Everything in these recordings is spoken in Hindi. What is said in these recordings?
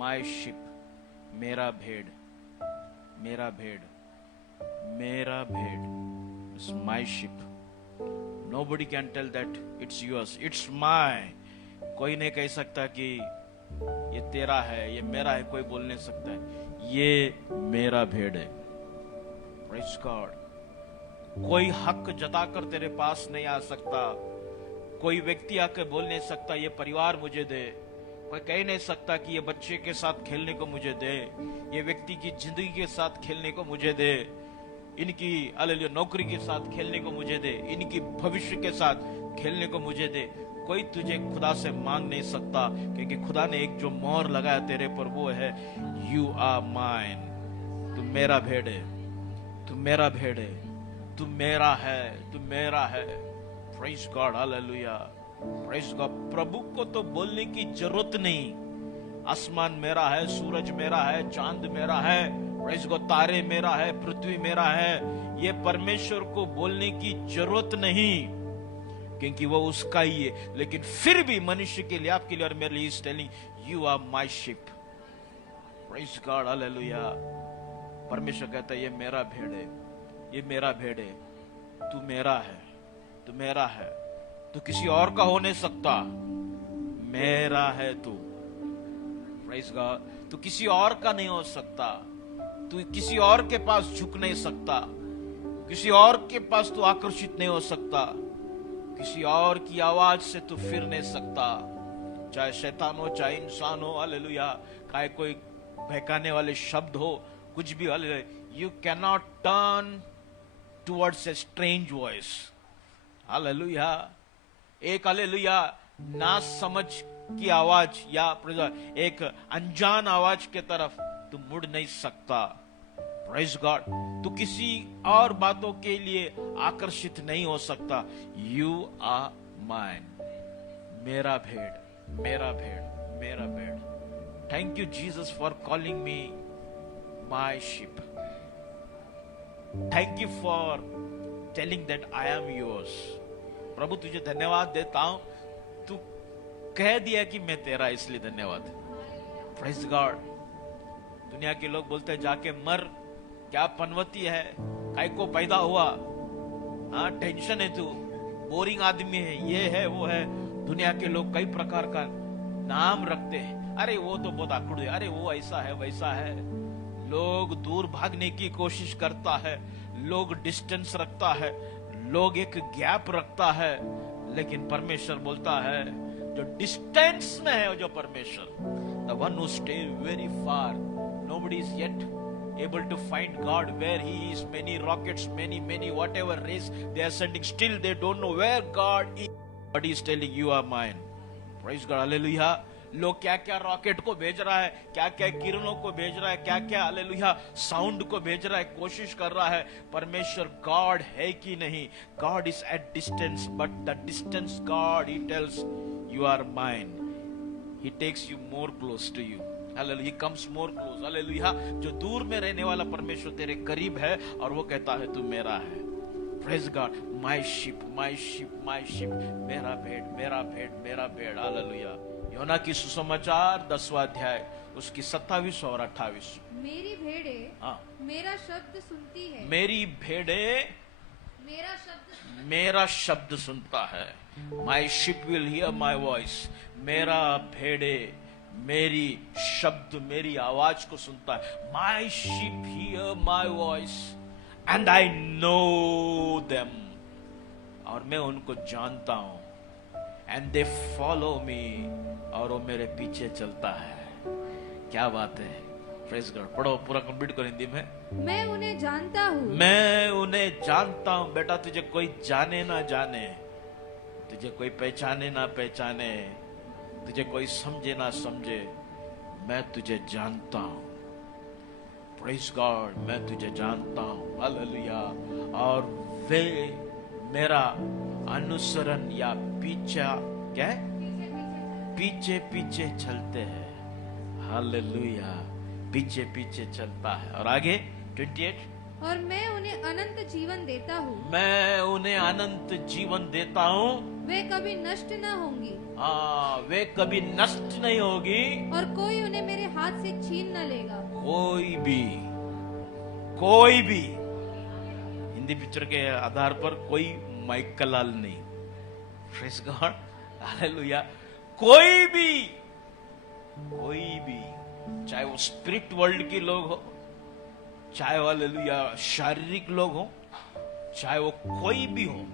My sheep, मेरा भेड़, मेरा भेड़, मेरा भेड़. It's my sheep. Nobody can tell that it's yours. It's my. कोई नहीं कह सकता कि ये तेरा है, ये मेरा है. कोई बोल नहीं सकता है ये मेरा भेड़ है. Praise God. कोई हक जताकर तेरे पास नहीं आ सकता. कोई व्यक्ति आकर बोल नहीं सकता ये परिवार मुझे दे. कोई कह नहीं सकता कि ये बच्चे के साथ खेलने को मुझे दे, ये व्यक्ति की जिंदगी के साथ खेलने को मुझे दे, इनकी हालेलुया नौकरी के साथ खेलने को मुझे दे, इनकी भविष्य के साथ खेलने को मुझे दे. कोई तुझे खुदा से मांग नहीं सकता, क्योंकि खुदा ने एक जो मोहर लगाया तेरे पर वो है यू आर माइन. तू मेरा भेड़ है, तू मेरा भेड़ है, तू मेरा है, तू मेरा है. Praise God, hallelujah, praise God. प्रभु को तो बोलने की जरूरत नहीं. आसमान मेरा है, सूरज मेरा है, चांद मेरा है, प्रेज गॉड, तारे मेरा है, पृथ्वी मेरा है. ये परमेश्वर को बोलने की जरूरत नहीं, क्योंकि वो उसका ही है. लेकिन फिर भी मनुष्य के लिए, आपके लिए और मेरे लिए is telling you are my sheep. Praise God, hallelujah. परमेश्वर कहता है ये मेरा भेड़ है, ये मेरा भेड़ है. तू मेरा है, तू मेरा है. तू किसी और का हो नहीं सकता, मेरा है तू. Praise God. तू किसी और का नहीं हो सकता. तू किसी और के पास झुक नहीं सकता, किसी और के पास तू आकर्षित नहीं हो सकता, किसी और की आवाज से तू फिर नहीं सकता. चाहे शैतान हो, चाहे इंसान हो, हालेलुया, चाहे कोई बहकाने वाले शब्द हो, कुछ भी. Hallelujah. You can not turn towards a strange voice. Hallelujah. एक हालेलुया ना समझ की आवाज या एक अनजान आवाज के तरफ तू मुड़ नहीं सकता. Praise God. तू किसी और बातों के लिए आकर्षित नहीं हो सकता. You are mine. मेरा भेड़, मेरा भेड़, मेरा भेड़. Thank you Jesus for calling me my sheep. Thank you for telling that I am yours. प्रभु तुझे धन्यवाद देता हूं, तू कह दिया कि मैं तेरा, इसलिए धन्यवाद. Praise God. दुनिया के लोग बोलते हैं जाके मर, क्या पनवती है, काय को पैदा हुआ, हाँ टेंशन है, तू बोरिंग आदमी है, ये है वो है. दुनिया के लोग कई प्रकार का नाम रखते हैं. अरे वो तो बहुत आकुड़ है, अरे वो ऐसा है वैसा है. लोग दूर भागने की कोशिश करता है, लोग डिस्टेंस रखता है, लोग एक गैप रखता है. लेकिन परमेश्वर बोलता है जो डिस्टेंस में है, जो परमेश्वर, the one who stays very far, nobody is yet able to find God where he is. Many rockets, many whatever race they are sending, still they don't know where God is. But he is telling you are mine. Praise God, hallelujah. लोग क्या क्या रॉकेट को भेज रहा है, क्या क्या किरणों को भेज रहा है, क्या क्या हालेलुया साउंड को भेज रहा है, कोशिश कर रहा है. परमेश्वर गॉड है कि नहीं? God is at distance, but the distance God he tells you are mine. He takes you more close to you. Hallelujah. He comes more close. Hallelujah. जो दूर में रहने वाला परमेश्वर तेरे करीब है और वो कहता है तू मेरा है. Praise God. My sheep, my sheep, my sheep. मेरा भेड़, मेरा भेड़, मेरा भेड़. हालेलुया. योना की सुसमाचार 10वां अध्याय उसकी 27 और 28. मेरी भेड़े हाँ. मेरा शब्द सुनती है, मेरी भेड़े मेरा शब्द सुनता है. My sheep will hear my voice. मेरा भेड़े मेरी शब्द मेरी आवाज को सुनता है. My sheep hear my voice and I know them. और मैं उनको जानता हूं. And they follow me. और वो मेरे पीछे चलता है. क्या बात है. Praise God. पढ़ो पूरा कंप्लीट करो हिंदी में. मैं उन्हें जानता हूँ, मैं उन्हें जानता हूं. बेटा तुझे कोई जाने ना जाने, तुझे कोई पहचाने ना पहचाने, तुझे कोई समझे ना समझे, मैं तुझे जानता हूं. Praise God. मैं तुझे जानता हूं. हालेलुया. और वे मेरा अनुसरण या पीछा क्या है? पीछे पीछे चलते हैं. हालेलुया. पीछे पीछे चलता है. और आगे 28. और मैं उन्हें अनंत जीवन देता हूँ, मैं उन्हें अनंत जीवन देता हूँ. वे कभी नष्ट न होंगी, वे कभी नष्ट नहीं होगी. और कोई उन्हें मेरे हाथ से छीन न लेगा. कोई भी हिंदी पिक्चर के आधार पर कोई माइकल लाल नहीं. Praise God. हालेलुया. कोई भी चाहे वो स्पिरिट वर्ल्ड के लोग हो, चाहे वो हालेलुया शारीरिक लोग हो, चाहे वो कोई भी हो.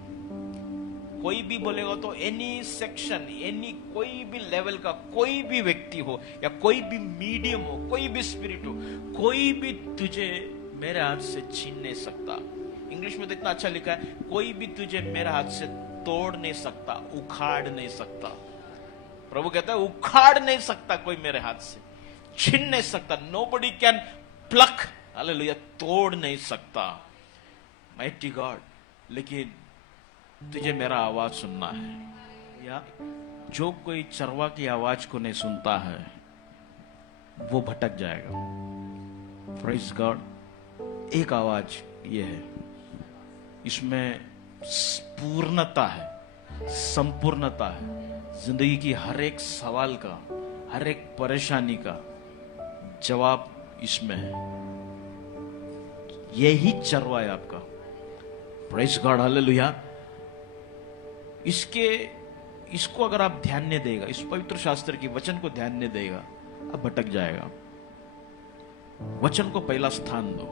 कोई भी बोलेगा तो एनी सेक्शन, एनी कोई भी लेवल का कोई भी व्यक्ति हो, या कोई भी मीडियम हो, कोई भी स्पिरिट हो, कोई भी तुझे मेरे हाथ से छीन नहीं सकता. इंग्लिश में तो इतना अच्छा लिखा है, कोई भी तुझे मेरे हाथ से तोड़ नहीं सकता, उखाड़ नहीं सकता. प्रभु कहता है उखाड़ नहीं सकता कोई मेरे हाथ से, छीन नहीं सकता. Nobody can pluck. हालेलुया. तोड़ नहीं सकता. Mighty God. लेकिन तुझे मेरा आवाज सुनना है. या जो कोई चरवा की आवाज को नहीं सुनता है वो भटक जाएगा. Praise God. एक आवाज ये है, इसमें पूर्णता है, संपूर्णता है. जिंदगी की हर एक सवाल का, हर एक परेशानी का जवाब इसमें है. यही चरवा है आपका. Praise God. हालेलुया. इसको अगर आप ध्यान नहीं देगा, इस पवित्र शास्त्र की वचन को ध्यान नहीं देगा, आप भटक जाएगा. वचन को पहला स्थान दो.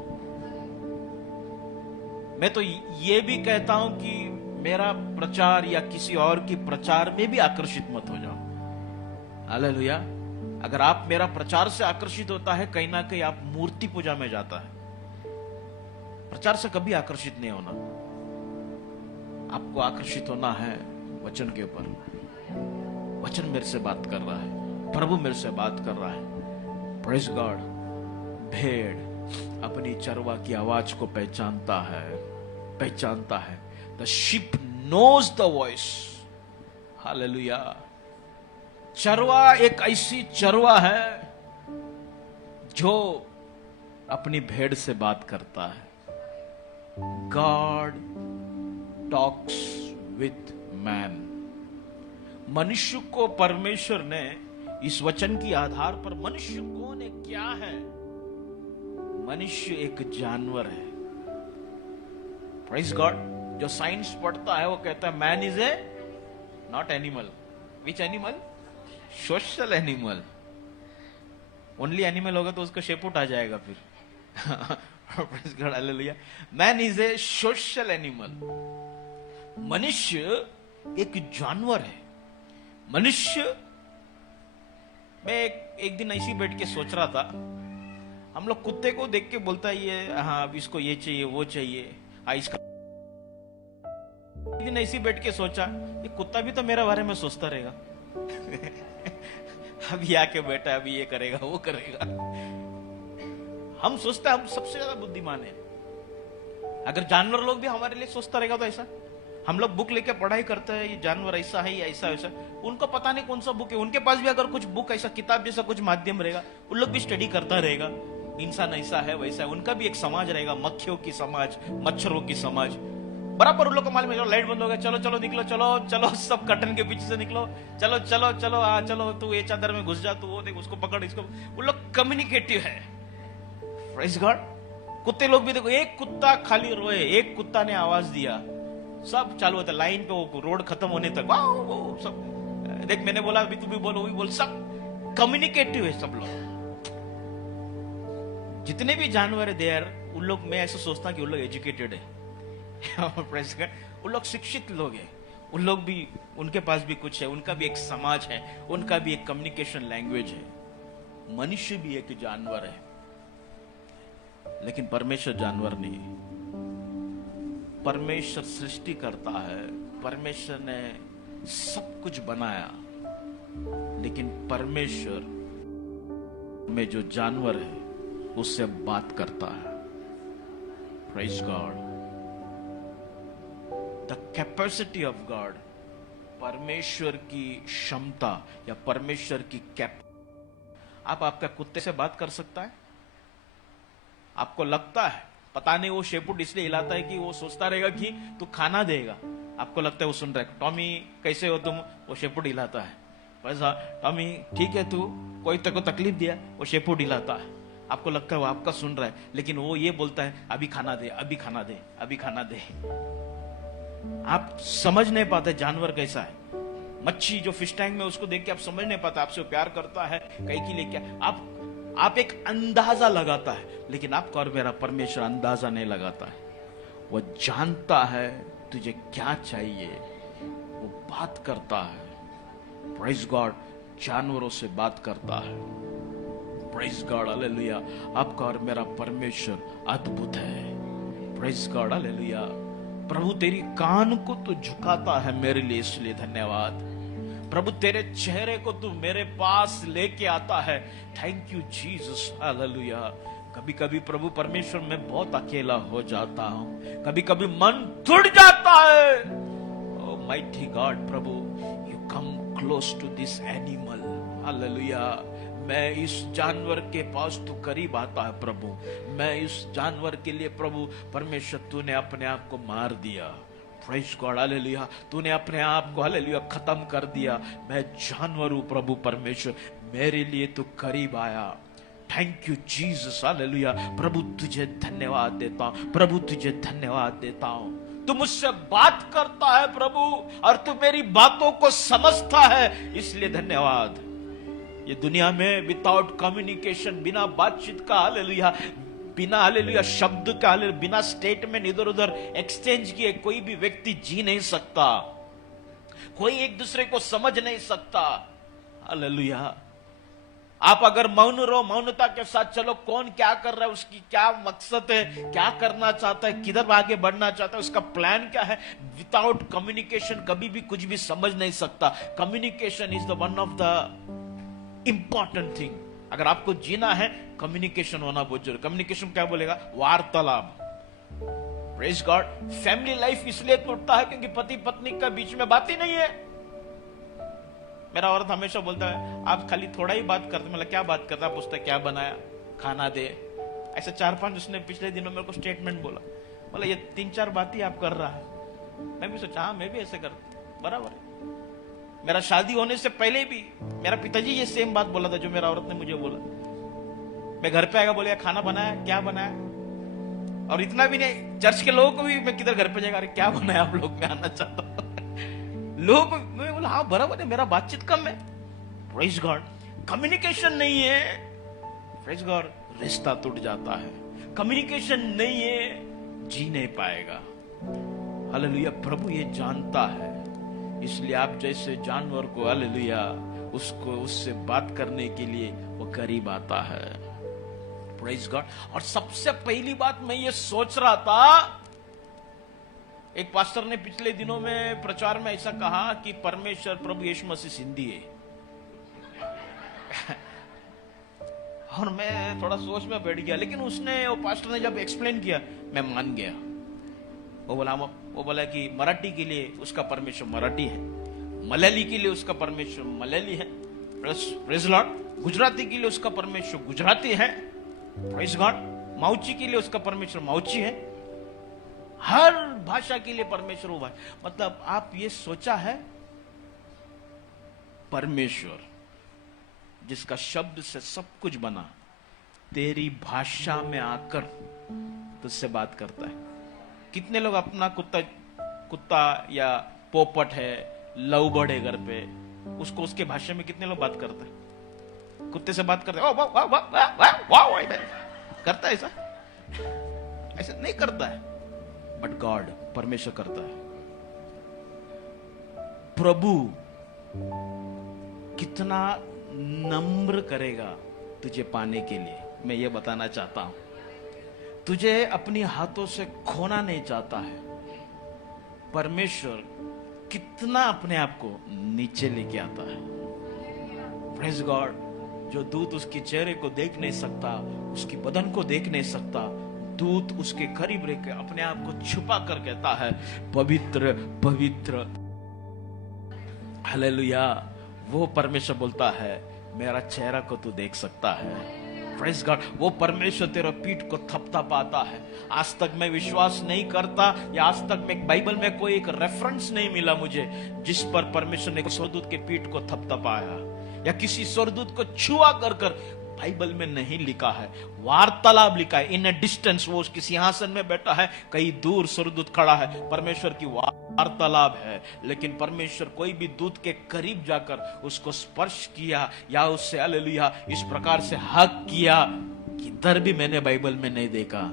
मैं तो ये भी कहता हूं कि मेरा प्रचार या किसी और की प्रचार में भी आकर्षित मत हो जाओ. हालेलुया. अगर आप मेरा प्रचार से आकर्षित होता है, कहीं ना कहीं आप मूर्ति पूजा में जाता है. प्रचार से कभी आकर्षित नहीं होना. आपको आकर्षित होना है वचन के ऊपर. वचन मेरे से बात कर रहा है, प्रभु मेरे से बात कर रहा है. Praise God. भेड़ अपनी चरवा की आवाज को पहचानता है. The sheep knows the voice. Hallelujah. चरवा एक ऐसी चरवा है जो अपनी भेड़ से बात करता है. God talks with man. मनुष्य को परमेश्वर ने इस वचन के आधार पर, मनुष्य कौन है, क्या है? मनुष्य एक जानवर है. Praise God. जो साइंस पढ़ता है वो कहता है man is a not animal. Which animal? Social animal. Only animal होगा तो उसका शेपुट आ जाएगा फिर. Praise God. Hallelujah. Man is a social animal. मनुष्य एक जानवर है. मनुष्य, मैं एक दिन ऐसी बैठ के सोच रहा था, हम लोग कुत्ते को देख के बोलता है ये, हाँ अब इसको ये चाहिए वो चाहिए, इसका. एक दिन ऐसी बैठ के सोचा, ये कुत्ता भी तो मेरे बारे में सोचता रहेगा. अभी आके बैठा है, अभी ये करेगा वो करेगा. हम सोचते हैं हम सबसे ज्यादा बुद्धिमान है. अगर जानवर लोग भी हमारे लिए सोचता रहेगा तो ऐसा. हम लोग बुक लेके पढ़ाई करते हैं, ये जानवर ऐसा है या ऐसा वैसा. उनको पता नहीं कौन सा बुक है. उनके पास भी अगर कुछ बुक ऐसा किताब जैसा कुछ माध्यम रहेगा, उन लोग भी स्टडी करता रहेगा. इंसान ऐसा है वैसा है. उनका भी एक समाज रहेगा, मक्खियों की समाज, मच्छरों की समाज. बराबर उन लोग को मालूम है, लाइट बंद हो गया, चलो चलो निकलो, चलो चलो सब कर्टन के पीछे से निकलो, चलो चलो चलो चलो तू ये चादर में घुस जा, तू वो देख, उसको पकड़, इसको। वो लोग कम्युनिकेटिव है। Praise God. कुत्ते लोग भी देखो, एक कुत्ता खाली रोए, एक कुत्ता ने आवाज दिया, सब चालू होता, लाइन पे वो रोड खत्म होने तक वाह वो सब। देख मैंने बोला अभी तू भी बोल, वो भी बोल, सब कम्युनिकेटिव है सब लोग। जितने भी जानवर है देयर, उन लोग, मैं ऐसा सोचता कि उन लोग एजुकेटेड है। उन लोग शिक्षित लोग हैं, उन लोग भी, उनके पास भी कुछ है, उनका भी एक समाज है, उनका भी एक कम्युनिकेशन लैंग्वेज है। मनुष्य भी एक जानवर है, लेकिन परमेश्वर जानवर नहीं है। परमेश्वर सृष्टि करता है, परमेश्वर ने सब कुछ बनाया, लेकिन परमेश्वर में जो जानवर है उससे बात करता है। Praise God. The capacity of God, परमेश्वर की क्षमता या परमेश्वर की आप आपका कुत्ते से बात कर सकता है? आपको लगता है, पता नहीं वो शेपुट इसलिए हिलाता है कि वो सोचता रहेगा कि तू खाना देगा। आपको लगता है वो सुन रहा है, टॉमी कैसे हो तुम, वो शेपुट हिलाता है। वैसा टॉमी ठीक है तू, कोई तेरे को तकलीफ दिया, वो शेपुट हिलाता है। आपको लगता है वो आपका सुन रहा है, लेकिन वो ये बोलता है अभी खाना दे, अभी खाना दे, अभी खाना दे। आप समझ नहीं पाते जानवर कैसा है। मच्छी जो फिश टैंक में, उसको देख के आप समझ नहीं पाते आपसे प्यार करता है कहीं के लिए क्या। आप एक अंदाजा लगाता है, लेकिन आपका और मेरा परमेश्वर अंदाजा नहीं लगाता है। वो जानता है तुझे क्या चाहिए, वो बात करता है। Praise God. जानवरों से बात करता है। Praise God, hallelujah. आपका और मेरा परमेश्वर अद्भुत है। Praise God, hallelujah. प्रभु तेरी कान को तू झुकाता है मेरे लिए, इसलिए धन्यवाद। प्रभु तेरे चेहरे को तू मेरे पास लेके आता है। Thank you Jesus, hallelujah. कभी कभी प्रभु परमेश्वर मैं बहुत अकेला हो जाता हूं, कभी कभी मन टूट जाता है। ओह माइटी गॉड, प्रभु you come close to this animal, hallelujah. मैं इस जानवर के पास तू करीब आता है प्रभु। मैं इस जानवर के लिए प्रभु परमेश्वर तूने अपने आप को मार दिया। Praise God, hallelujah. तूने अपने आप को, हालेलुया, खत्म कर दिया। मैं जानवर हूं प्रभु परमेश्वर, मेरे लिए तू करीब आया। Thank you Jesus, hallelujah. प्रभु तुझे धन्यवाद देता हूं, प्रभु तुझे धन्यवाद देता हूं। तू मुझसे बात करता है प्रभु, और तू मेरी बातों को समझता है, इसलिए धन्यवाद। ये दुनिया में विदाउट कम्युनिकेशन, बिना बातचीत का, हालेलुया, बिना, हालेलुया, शब्द का, हालेलुया, बिना स्टेटमेंट इधर उधर एक्सचेंज किए कोई भी व्यक्ति जी नहीं सकता, कोई एक दूसरे को समझ नहीं सकता। हालेलुया। आप अगर मौन रहो, मौनता के साथ चलो, कौन क्या कर रहा है, उसकी क्या मकसद है, क्या करना चाहता है, किधर आगे बढ़ना चाहता है, उसका प्लान क्या है, विदाउट कम्युनिकेशन कभी भी कुछ भी समझ नहीं सकता। Communication is the one of the important thing. अगर आपको जीना है, कम्युनिकेशन होना बहुत जरूरी। कम्युनिकेशन क्या बोलेगा? वार्तालाप। Praise God. फैमिली लाइफ इसलिए टूटता है क्योंकि पति पत्नी का बीच में बात ही नहीं है। मेरा औरत हमेशा बोलता है आप खाली थोड़ा ही बात करते। मतलब क्या बात करता? पूछता क्या बनाया, खाना दे, ऐसे 4-5 उसने पिछले दिनों मेरे को स्टेटमेंट बोला। बोला ये 3-4 बात ही आप कर रहा है। मैं भी सोचा हाँ मैं भी ऐसे करता, बराबर है। मेरा शादी होने से पहले भी मेरा पिताजी ये सेम बात बोला था जो मेरा औरत ने मुझे बोला। मैं घर पे आएगा, बोले खाना बनाया, क्या बनाया, और इतना भी नहीं, चर्च के लोगों को भी मैं किधर घर पे जाएगा, अरे क्या बनाया आप लोग, मैं आना चाहता हूं। लोग, मैं बोला हाँ बराबर है, मेरा बातचीत कम है। Praise God. कम्युनिकेशन नहीं है, प्रेज गॉड, रिश्ता टूट जाता है। कम्युनिकेशन नहीं है, जी नहीं पाएगा। हालेलुया। प्रभु ये जानता है, इसलिए आप जैसे जानवर को, हालेलुया, उसको उससे बात करने के लिए वो करीब आता है। Praise God. और सबसे पहली बात मैं ये सोच रहा था, एक पास्टर ने पिछले दिनों में प्रचार में ऐसा कहा कि परमेश्वर प्रभु यीशु मसीह सिंधी है। और मैं थोड़ा सोच में बैठ गया, लेकिन उसने, वो पास्टर ने जब एक्सप्लेन किया मैं मान गया। वो बोला कि मराठी के लिए उसका परमेश्वर मराठी है, मलयाली के लिए उसका परमेश्वर मलयाली है, प्रेज लॉर्ड, गुजराती के लिए उसका परमेश्वर गुजराती है, प्रेज गॉड, माउची के लिए उसका परमेश्वर माउची है, हर भाषा के लिए परमेश्वर वो भाषा। मतलब आप ये सोचा है, परमेश्वर जिसका शब्द से सब कुछ बना, तेरी भाषा में आकर तुझसे बात करता है। कितने लोग अपना कुत्ता या पोपट है, लव बर्ड है घर पे, उसको उसके भाषा में कितने लोग बात करते हैं? कुत्ते से बात करते हैं, वाह वाह वाह वाह वाह वाह, करता है ऐसा? ऐसा नहीं करता है। बट गॉड, परमेश्वर करता है। प्रभु कितना नम्र करेगा तुझे पाने के लिए, मैं ये बताना चाहता हूं। तुझे अपनी हाथों से खोना नहीं चाहता है। परमेश्वर कितना अपने आप को नीचे लेके आता है। Praise God. जो दूत उसके चेहरे को देख नहीं सकता, उसकी बदन को देख नहीं सकता, दूत उसके करीब रहकर अपने आप को छुपा कर कहता है, पवित्र पवित्र। हालेलुया। वो परमेश्वर बोलता है, मेरा चेहरा को तू देख सकता है। Praise God. वो परमेश्वर तेरा पीठ को थपथपाता है। आज तक मैं विश्वास नहीं करता, या आज तक मैं बाइबल में कोई एक रेफरेंस नहीं मिला मुझे जिस पर परमेश्वर ने स्वर्गदूत के पीठ को थपथपाया, या किसी स्वर्गदूत को छुआ कर बाइबल में नहीं लिखा है। वार्तालाप लिखा है, इन अ डिस्टेंस। वो उसके सिंहासन में बैठा है, कहीं दूर स्वर्गदूत खड़ा है, परमेश्वर की वार्तालाप है। लेकिन परमेश्वर कोई भी दूत के करीब जाकर उसको स्पर्श किया या उससे हालेलुया इस प्रकार से हक किया, किधर भी मैंने बाइबल में नहीं देखा।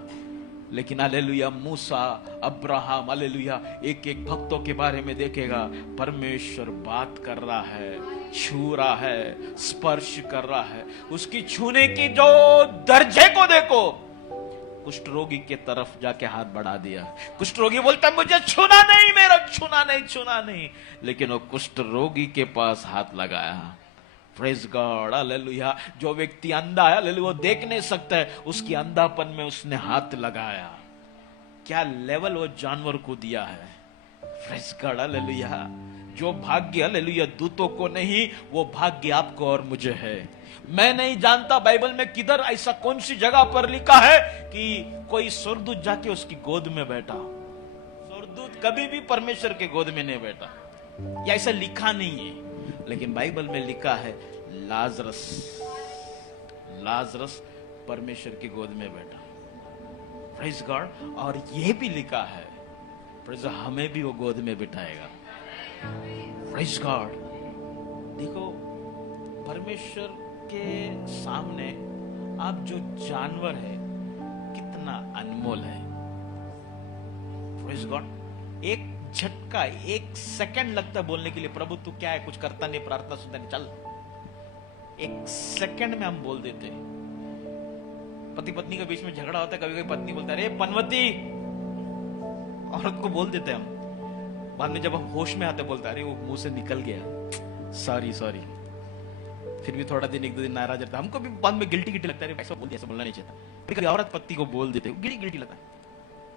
लेकिन हालेलुया मूसा, अब्राहम, हालेलुया एक एक भक्तों के बारे में देखेगा, परमेश्वर बात कर रहा है, छू रहा है, स्पर्श कर रहा है। उसकी छूने की जो दर्जे को देखो। कुष्ठ रोगी के तरफ जाके हाथ बढ़ा दिया। कुष्ठ रोगी बोलता है, मुझे छूना नहीं, मेरा छूना नहीं, छूना नहीं। लेकिन वो कुष्ठ रोगी के पास हाथ लगाया। Praise God, hallelujah. जो व्यक्ति अंधा है, हालेलुया, वो देख नहीं सकता है, उसकी अंधापन में उसने हाथ लगाया। क्या लेवल वो जानवर को दिया है। Praise God, hallelujah. जो भाग्य, हालेलुया, दूतों को नहीं, वो भाग्य आपको और मुझे है। मैं नहीं जानता बाइबल में किधर ऐसा कौन सी जगह पर लिखा है कि कोई स्वर्गदूत जाके उसकी गोद में बैठा। स्वर्गदूत कभी भी परमेश्वर के गोद में नहीं बैठा, या ऐसा लिखा नहीं है। लेकिन बाइबल में लिखा है, लाजरस परमेश्वर की गोद में बैठा। Praise God. और यह भी लिखा है, प्रेज, हमें भी वो गोद में बिठाएगा। Praise God. देखो, परमेश्वर के सामने आप जो जानवर है, कितना अनमोल है। Praise God. एक झटका, एक सेकंड लगता है बोलने के लिए, प्रभु तू क्या है, कुछ करता नहीं, प्रार्थना सुनता नहीं, चल। एक सेकंड में हम बोल देते। पति पत्नी के बीच में झगड़ा होता है, कभी कभी पत्नी बोलता है, अरे पनवती, औरत को बोल देते हम। बाद में जब हम होश में आते बोलते, अरे वो मुंह से निकल गया, सॉरी सॉरी। फिर भी थोड़ा दिन, एक दो दिन नाराज रहता है, हमको भी बाद में गिल्टी लगता है, ऐसा बोल दिया, ऐसा बोलना नहीं चाहिए। कभी औरत पति को बोल देते, गिल्टी लगता है।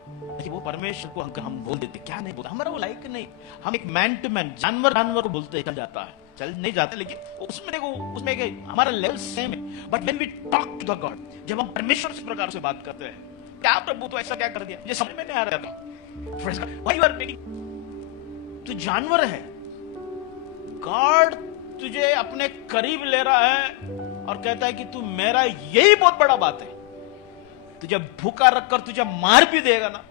लेकिन वो परमेश्वर को हम बोल देते, क्या नहीं बोलता, हमारा वो लायक नहीं। हम एक मैन टू मैन, जानवर को बोलते चल जाता है, चल नहीं जाता, लेकिन उसमें देखो, उसमें हमारा लेवल सेम है। But when we talk to the God, जब हम परमेश्वर से प्रकार से बात करते हैं, क्या प्रभु तो ऐसा क्या कर दिया, मुझे समझ में नहीं आ रहा था। व्हाई यू आर टेकिंग, तू जानवर है, गॉड तुझे अपने करीब ले रहा है और कहता है कि तू मेरा, यही बहुत बड़ा बात है। तुझे भूखा रखकर तुझे मार भी देगा ना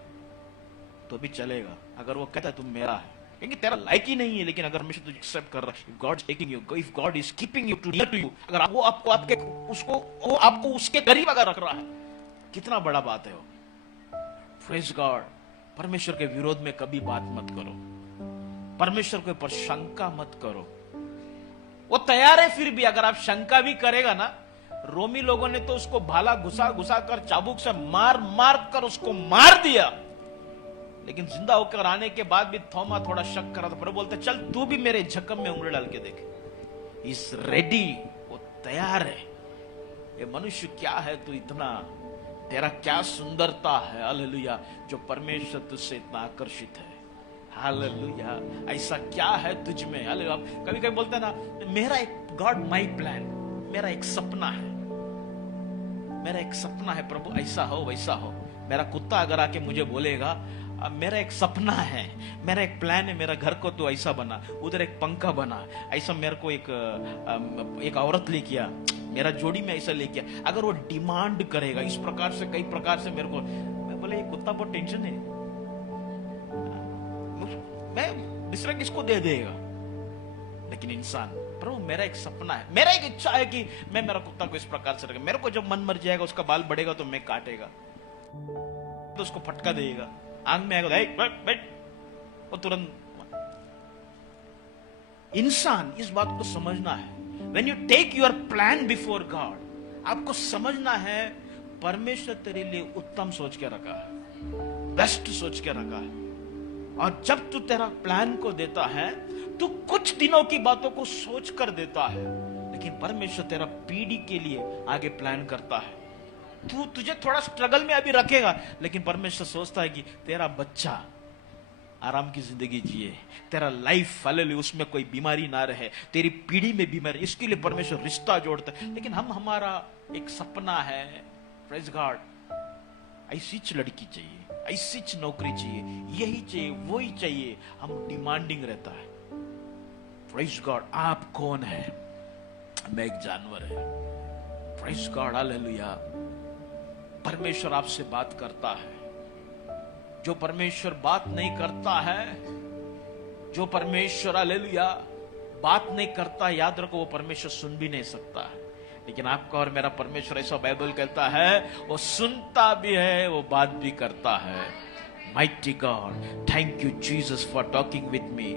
तो भी चलेगा, अगर वो कहता है तुम मेरा है, क्योंकि तेरा लायक ही नहीं है। लेकिन अगर हमेशा तुझे एक्सेप्ट कर रहा है, if God is taking you, if God is keeping you to near to you, अगर वो आपको आपके वो आपको उसके करीब अगर रख रहा है, कितना बड़ा बात है वो। Praise God. परमेश्वर के विरोध में कभी बात मत करो, परमेश्वर के ऊपर शंका मत करो। वो तैयार है, फिर भी अगर आप शंका भी करेगा ना, रोमी लोगों ने तो उसको भाला घुसा घुसा कर, चाबुक से मार मार कर उसको मार दिया। लेकिन जिंदा होकर आने के बाद भी थोमा थोड़ा शक करा था। प्रभु बोलते, चल तू भी मेरे झक्कम में उंगली डाल के देख। इस रेडी, वो तैयार है। ये मनुष्य क्या है, तू इतना, तेरा क्या सुंदरता है, हालेलुया, जो परमेश्वर तुझसे इतना आकर्षित है। हालेलुया, ऐसा क्या है तुझ में, हालेलुया। कभी कभी बोलते हैं ना, मेरा एक गॉड माई प्लान, मेरा एक सपना है, मेरा एक सपना है प्रभु, ऐसा हो वैसा हो। मेरा कुत्ता अगर आके मुझे बोलेगा, अब मेरा एक सपना है, मेरा एक प्लान है, मेरा घर को तो ऐसा बना, उधर एक पंखा बना, ऐसा मेरे को एक औरत लेके आ, मेरा जोड़ी में ऐसा लेके आ। अगर वो डिमांड करेगा इस प्रकार से, कई प्रकार से मेरे को, मैं बोले ये कुत्ता बहुत टेंशन है, मैं दूसरा किसको दे देगा। लेकिन इंसान, प्रभु मेरा एक सपना है, मेरा एक इच्छा है कि मैं मेरा कुत्ता को इस प्रकार से रखे, मेरे को जब मन मर जाएगा, उसका बाल बढ़ेगा तो मैं काटेगा, तो उसको फटका देगा, आंख में आएगा बैठ, वो तुरंत। इंसान इस बात को समझना है, when you take your plan before God, आपको समझना है परमेश्वर तेरे लिए उत्तम सोच के रखा है, बेस्ट सोच के रखा है। और जब तू तेरा प्लान को देता है, तू कुछ दिनों की बातों को सोच कर देता है, लेकिन परमेश्वर तेरा पीढ़ी के लिए आगे प्लान करता है। तुझे थोड़ा स्ट्रगल में अभी रखेगा, लेकिन परमेश्वर सोचता है कि तेरा बच्चा आराम की जिंदगी जिए, तेरा लाइफ हालेलुया उसमें कोई बीमारी ना रहे, तेरी पीढ़ी में बीमारी, इसके लिए परमेश्वर रिश्ता जोड़ता है। लेकिन हमारा एक सपना है, प्रेज गॉड, ऐसी लड़की चाहिए, ऐसी नौकरी चाहिए, यही चाहिए, वही चाहिए, हम डिमांडिंग रहता है। प्रेज गॉड, आप कौन है? मैं एक जानवर है। Praise God, hallelujah. परमेश्वर आपसे बात करता है। जो परमेश्वर बात नहीं करता है, जो परमेश्वर हालेलुया बात नहीं करता, याद रखो वो परमेश्वर सुन भी नहीं सकता है। लेकिन आपका और मेरा परमेश्वर, ऐसा बाइबल कहता है, वो सुनता भी है, वो बात भी करता है। Mighty God, thank you Jesus for talking with me.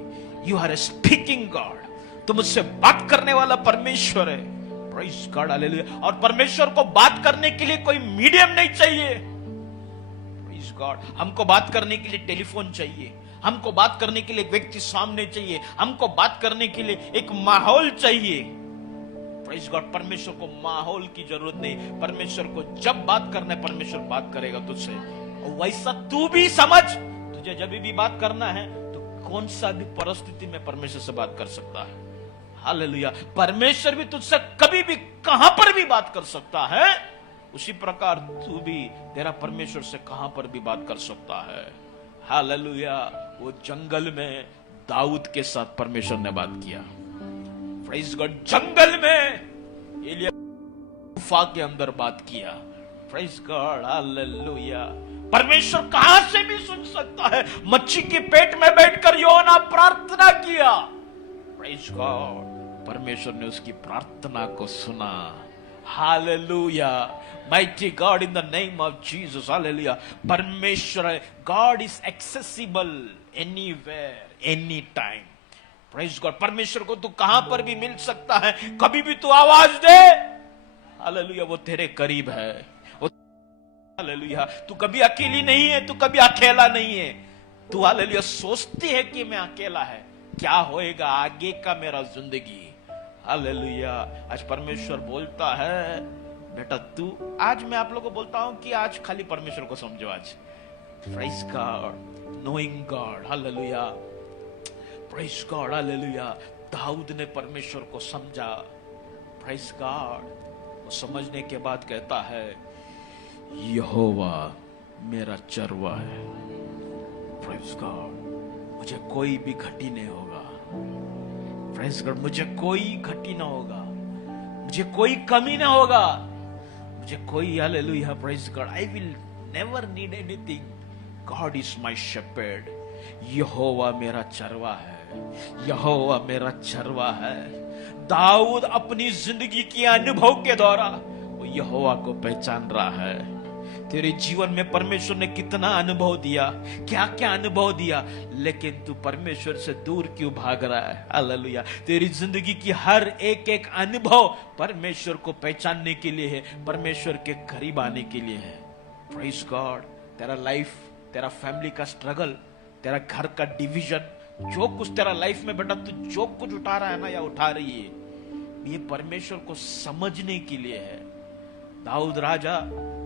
You are a speaking God, तो मुझसे बात करने वाला परमेश्वर है। Praise God, hallelujah. और परमेश्वर को बात करने के लिए कोई मीडियम नहीं चाहिए। प्रेज गॉड, हमको बात करने के लिए टेलीफोन चाहिए, हमको बात करने के लिए एक व्यक्ति सामने चाहिए, हमको बात करने के लिए एक माहौल चाहिए। प्रेज गॉड, परमेश्वर को माहौल की जरूरत नहीं। परमेश्वर को जब बात करना है, परमेश्वर बात करेगा तुझसे। और वैसा तू भी समझ, तुझे जब भी बात करना है तो कौन सा भी परिस्थिति में परमेश्वर से बात कर सकता है। हालेलुया। परमेश्वर भी तुझसे कभी भी कहां पर भी बात कर सकता है, उसी प्रकार तू भी तेरा परमेश्वर से कहां पर भी बात कर सकता है। हालेलुया। वो जंगल में दाऊद के साथ परमेश्वर ने बात किया। प्रेज गॉड, जंगल में एलिया गुफा के अंदर बात किया। Praise God, hallelujah. परमेश्वर कहां से भी सुन सकता है। मच्छी के पेट में बैठकर योना प्रार्थना किया। प्रेज गॉड, परमेश्वर ने उसकी प्रार्थना को सुना। Hallelujah. Mighty God, in the name of Jesus, hallelujah. परमेश्वर, God is accessible anywhere, any time. Praise God, परमेश्वर को तू कहां पर भी मिल सकता है, कभी भी तू आवाज दे। हालेलुया, वो तेरे करीब है। हालेलुया, तू कभी अकेली नहीं है, तू कभी अकेला नहीं है। तू हालेलुया सोचती है कि मैं अकेला है, क्या होएगा आगे का मेरा जिंदगी। हालेलुया। आज परमेश्वर बोलता है, बेटा तू, आज मैं आप लोगों को बोलता हूं कि आज खाली परमेश्वर को समझो। आज praise God, knowing God, hallelujah. Praise God, hallelujah. Daud ने परमेश्वर को समझा। प्रेज गॉड, वो समझने के बाद कहता है, यहोवा मेरा चरवा है। प्रेज गॉड, मुझे कोई भी घटी नहीं होगा। प्रेज गॉड, मुझे कोई घटी ना होगा, मुझे कोई कमी ना होगा, मुझे कोई, hallelujah, praise God, I will never need anything. God is my shepherd. यहोवा मेरा चरवा है, यहोवा मेरा चरवा है। दाऊद अपनी जिंदगी के अनुभव के द्वारा वो यहोवा को पहचान रहा है। तेरे जीवन में परमेश्वर ने कितना अनुभव दिया, क्या क्या अनुभव दिया, लेकिन तू परमेश्वर से दूर क्यों भाग रहा है। हालेलुया। तेरी जिंदगी की हर एक एक अनुभव परमेश्वर को पहचानने के लिए है, परमेश्वर के करीब आने के लिए है। Praise God. तेरा लाइफ, तेरा फैमिली का स्ट्रगल, तेरा घर का डिवीजन, जो कुछ तेरा लाइफ में बेटा तू जो कुछ उठा रहा है ना या उठा रही है, ये परमेश्वर को समझने के लिए है। दाऊद राजा,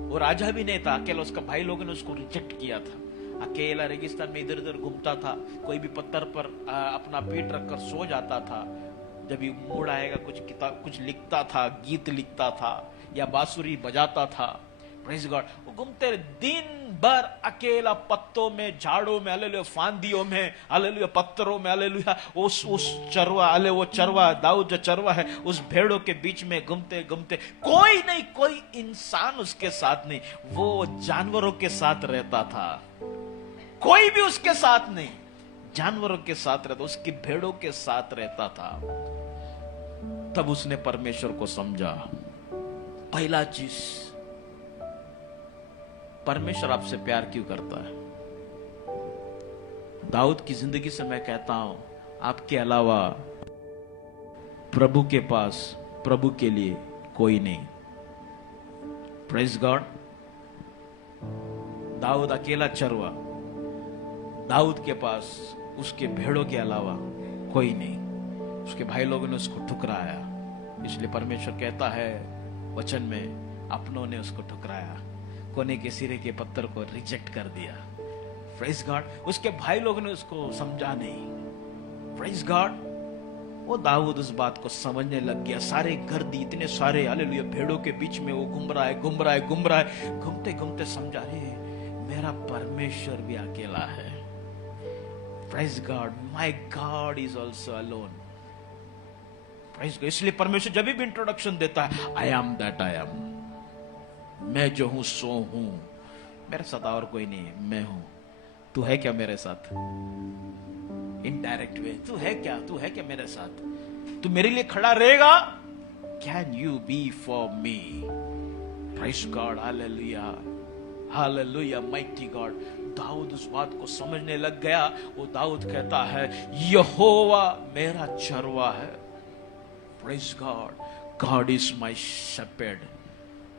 वो राजा भी नहीं था, अकेला उसका भाई लोगों ने उसको रिजेक्ट किया था। अकेला रेगिस्तान में इधर उधर घूमता था, कोई भी पत्थर पर अपना पेट रखकर सो जाता था। जब भी मूड आएगा कुछ किताब कुछ लिखता था, गीत लिखता था या बांसुरी बजाता था। Praise God. वो घूमते दिन भर अकेला पत्तों में, झाड़ों में, हालेलुया, फांदियों में, हालेलुया, पत्थरों में, हालेलुया, उस चरवा, हाले वो चरवा, दाऊद जो चरवा है, उस भेड़ों के बीच में घूमते घूमते, कोई नहीं, कोई इंसान उसके साथ नहीं, वो जानवरों के साथ रहता था। कोई भी उसके साथ नहीं, जानवरों के साथ रहता, उसकी भेड़ों के साथ रहता था। तब उसने परमेश्वर को समझा। पहला चीज, परमेश्वर आपसे प्यार क्यों करता है? दाऊद की जिंदगी से मैं कहता हूं, आपके अलावा प्रभु के पास, प्रभु के लिए कोई नहीं। Praise God. दाऊद अकेला चरवा, दाऊद के पास उसके भेड़ों के अलावा कोई नहीं। उसके भाई लोगों ने उसको ठुकराया, इसलिए परमेश्वर कहता है वचन में, अपनों ने उसको ठुकराया, कोने के सिरे के पत्थर को रिजेक्ट कर दिया। Praise God. उसके भाई लोगों ने उसको समझा नहीं। Praise God. वो दाऊद उस बात को समझने लग गया। सारे गर्दी, इतने सारे, हालेलुया, भेड़ों के बीच में वो घूम रहा है, घूमते घूमते समझा, रे मेरा परमेश्वर भी अकेला है। Praise God. My God is also alone. Praise God. इसलिए परमेश्वर जब भी इंट्रोडक्शन देता है, I am that I M, मैं जो हूं सो हूं, मेरे साथ और कोई नहीं है, मैं हूं। तू है क्या मेरे साथ? इनडायरेक्ट वे, तू है क्या मेरे साथ? तू मेरे लिए खड़ा रहेगा? Can you be for me? Praise God. Hallelujah, hallelujah, mighty God. Daud उस बात को समझने लग गया। वो दाऊद कहता है, यहोवा मेरा चरवा है। Praise God. God is my shepherd.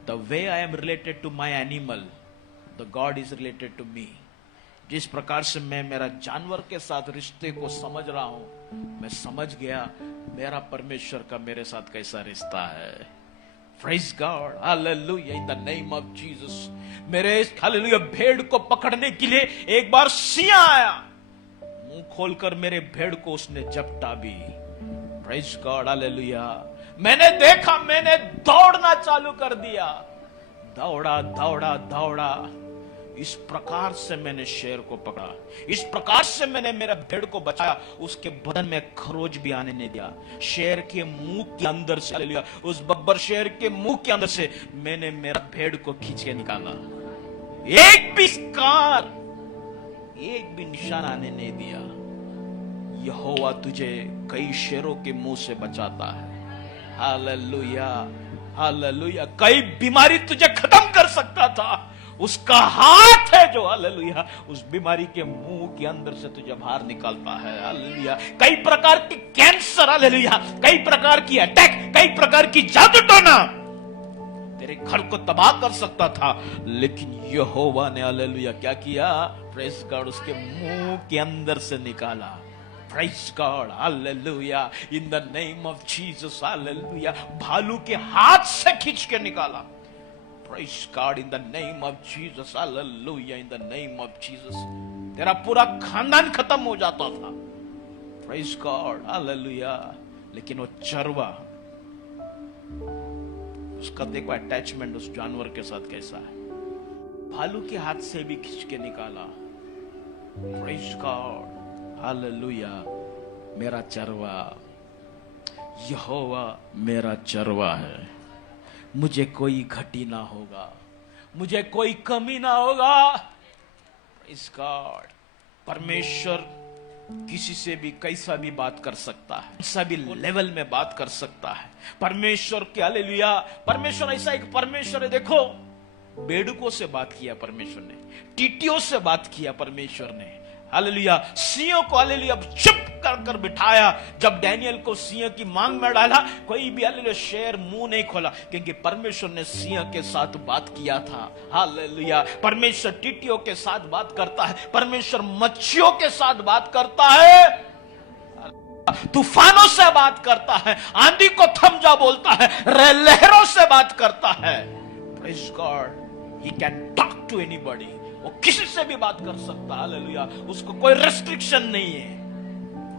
The way I am related to my animal, the God is related to me. जिस प्रकार से मैं मेरा जानवर के साथ रिश्ते को समझ रहा हूं, मैं समझ गया मेरा परमेश्वर का मेरे साथ कैसा रिश्ता है। Praise God, hallelujah, in the name of Jesus. मेरे हालेलुया भेड़ को पकड़ने के लिए एक बार सिंह आया, मुंह खोलकर मेरे भेड़ को उसने झपटा भी। Praise God, hallelujah. मैंने देखा, मैंने दौड़ना चालू कर दिया। दौड़ा, इस प्रकार से मैंने शेर को पकड़ा, इस प्रकार से मैंने मेरा भेड़ को बचाया। उसके बदन में खरोच भी आने नहीं दिया। शेर के मुंह के अंदर से, हालेलुया, उस बब्बर शेर के मुंह के अंदर से मैंने मेरा भेड़ को खींच के निकाला। एक भी स्कार, एक भी निशान आने नहीं दिया। यहोवा तुझे कई शेरों के मुंह से बचाता है। Hallelujah, hallelujah. कई बीमारी तुझे खत्म कर सकता था, उसका हाथ है जो, हालेलुया, उस बीमारी के मुंह के अंदर से तुझे बाहर निकालता है। हालेलुया। कई प्रकार की कैंसर, हालेलुया, कई प्रकार की अटैक, कई प्रकार की जादू टोना तेरे घर को तबाह कर सकता था, लेकिन यहोवा ने, हालेलुया, क्या किया? प्रेज गॉड, उसके मुंह के अंदर से निकाला। Praise God, hallelujah, in the name of Jesus, hallelujah. भालू के हाथ से खींच के निकाला। Praise God, in the name of Jesus, hallelujah, in the name of Jesus. तेरा पूरा खानदान खत्म हो जाता था। Praise God, hallelujah. लेकिन वो चरवा, उसका देखो अटैचमेंट उस जानवर के साथ कैसा है। भालू के हाथ से भी खींच के निकाला। Praise God, hallelujah. मेरा चरवा, यहोवा मेरा चरवा है, मुझे कोई घटी ना होगा, मुझे कोई कमी ना होगा। Praise God. परमेश्वर किसी से भी कैसा भी बात कर सकता है, कैसा भी लेवल में बात कर सकता है। परमेश्वर के, हालेलुया, परमेश्वर ऐसा एक परमेश्वर है। देखो, बेडुकों से बात किया परमेश्वर ने, टीटियों से बात किया परमेश्वर ने, हालेलुया। सिंहों को, हालेलुया, चुप कर बिठाया। जब डैनियल को सिंह की मांग में डाला, कोई भी, हालेलुया, शेर मुंह नहीं खोला, क्योंकि परमेश्वर ने सिंह के साथ बात किया था। हालेलुया। परमेश्वर टीटियों के साथ बात करता है, परमेश्वर मच्छियों के साथ बात करता है, तूफानों से बात करता है, आंधी को थम जा बोलता है, लहरों से बात करता है। Praise God. He can talk to anybody, वो किसी से भी बात कर सकता है। हालेलुया। उसको कोई रेस्ट्रिक्शन नहीं है।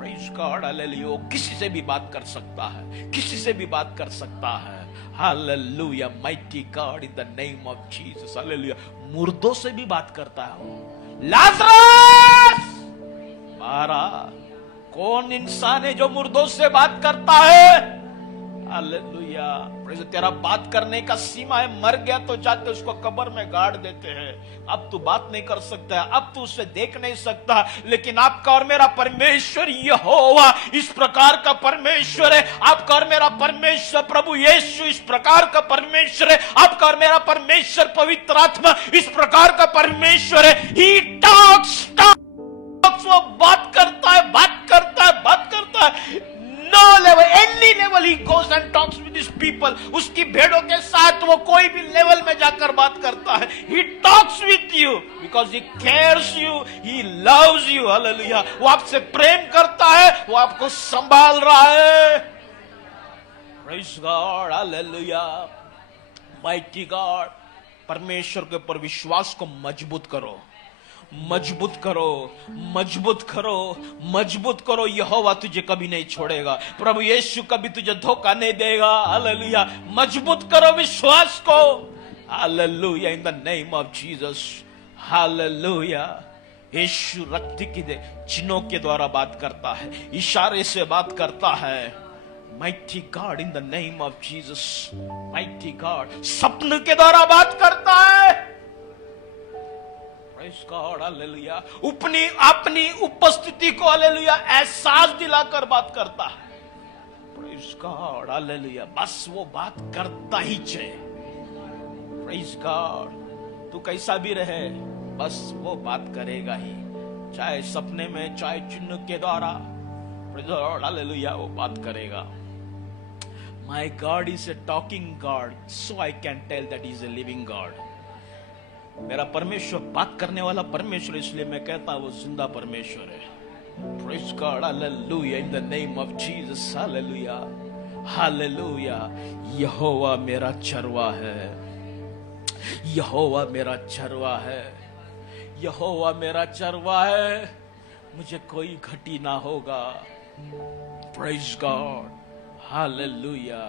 Praise God, hallelujah. वो किसी से भी बात कर सकता है, किसी से भी बात कर सकता है. Hallelujah, mighty God, in the name of Jesus, hallelujah. मुर्दों से भी बात करता है वो. लाजरस, मारा. कौन इंसान है जो मुर्दों से बात करता है? हालेलुया. तेरा बात करने का सीमा है. मर गया तो जाके उसको कब्र में गाड़ देते हैं. अब तू बात नहीं कर सकता है, अब तू उसे देख नहीं सकता, लेकिन आपका और मेरा परमेश्वर यहोवा इस प्रकार का परमेश्वर है. आपका और मेरा परमेश्वर प्रभु यीशु इस प्रकार का परमेश्वर है. आपका और मेरा परमेश्वर पवित्र आत्मा इस प्रकार का परमेश्वर है. ही टॉक्स, वो बात करता है, बात करता है, बात करता है. No level, any level he goes and talks with his people. उसकी भेड़ों के साथ वो कोई भी लेवल में जाकर बात करता है. He talks with you because he cares you, he loves you. Hallelujah. वो आपसे प्रेम करता है, वो आपको संभाल रहा है. Praise God. Hallelujah. Mighty God. परमेश्वर के ऊपर विश्वास को मजबूत करो, मजबूत करो, मजबूत करो, मजबूत करो. यहोवा तुझे कभी नहीं छोड़ेगा. प्रभु यीशु कभी तुझे धोखा नहीं देगा. हालेलुया. मजबूत करो विश्वास को. Hallelujah. In the name of Jesus. Hallelujah. यीशु रक्त की चिन्हों के द्वारा बात करता है, इशारे से बात करता है. Mighty God, in the name of Jesus. Mighty God सपने के द्वारा बात करता है. Praise God, hallelujah. अपनी उपस्थिति को हालेलुया एहसास दिलाकर बात करता है. Praise God, hallelujah. बस वो बात करता ही चाहिए. Praise God. तू कैसा भी रहे, बस वो बात करेगा ही, चाहे सपने में, चाहे चिन्ह के द्वारा. Praise God, hallelujah. वो बात करेगा. My God is a talking God, so I can tell that he is a living God. मेरा परमेश्वर बात करने वाला परमेश्वर, इसलिए मैं कहता वो जिंदा परमेश्वर है. Praise God, hallelujah, in the name of Jesus, hallelujah, hallelujah. यहोवा मेरा चरवा है, यहोवा मेरा चरवा है, यहोवा मेरा चरवा है, मुझे कोई घटी ना होगा. Praise God, hallelujah.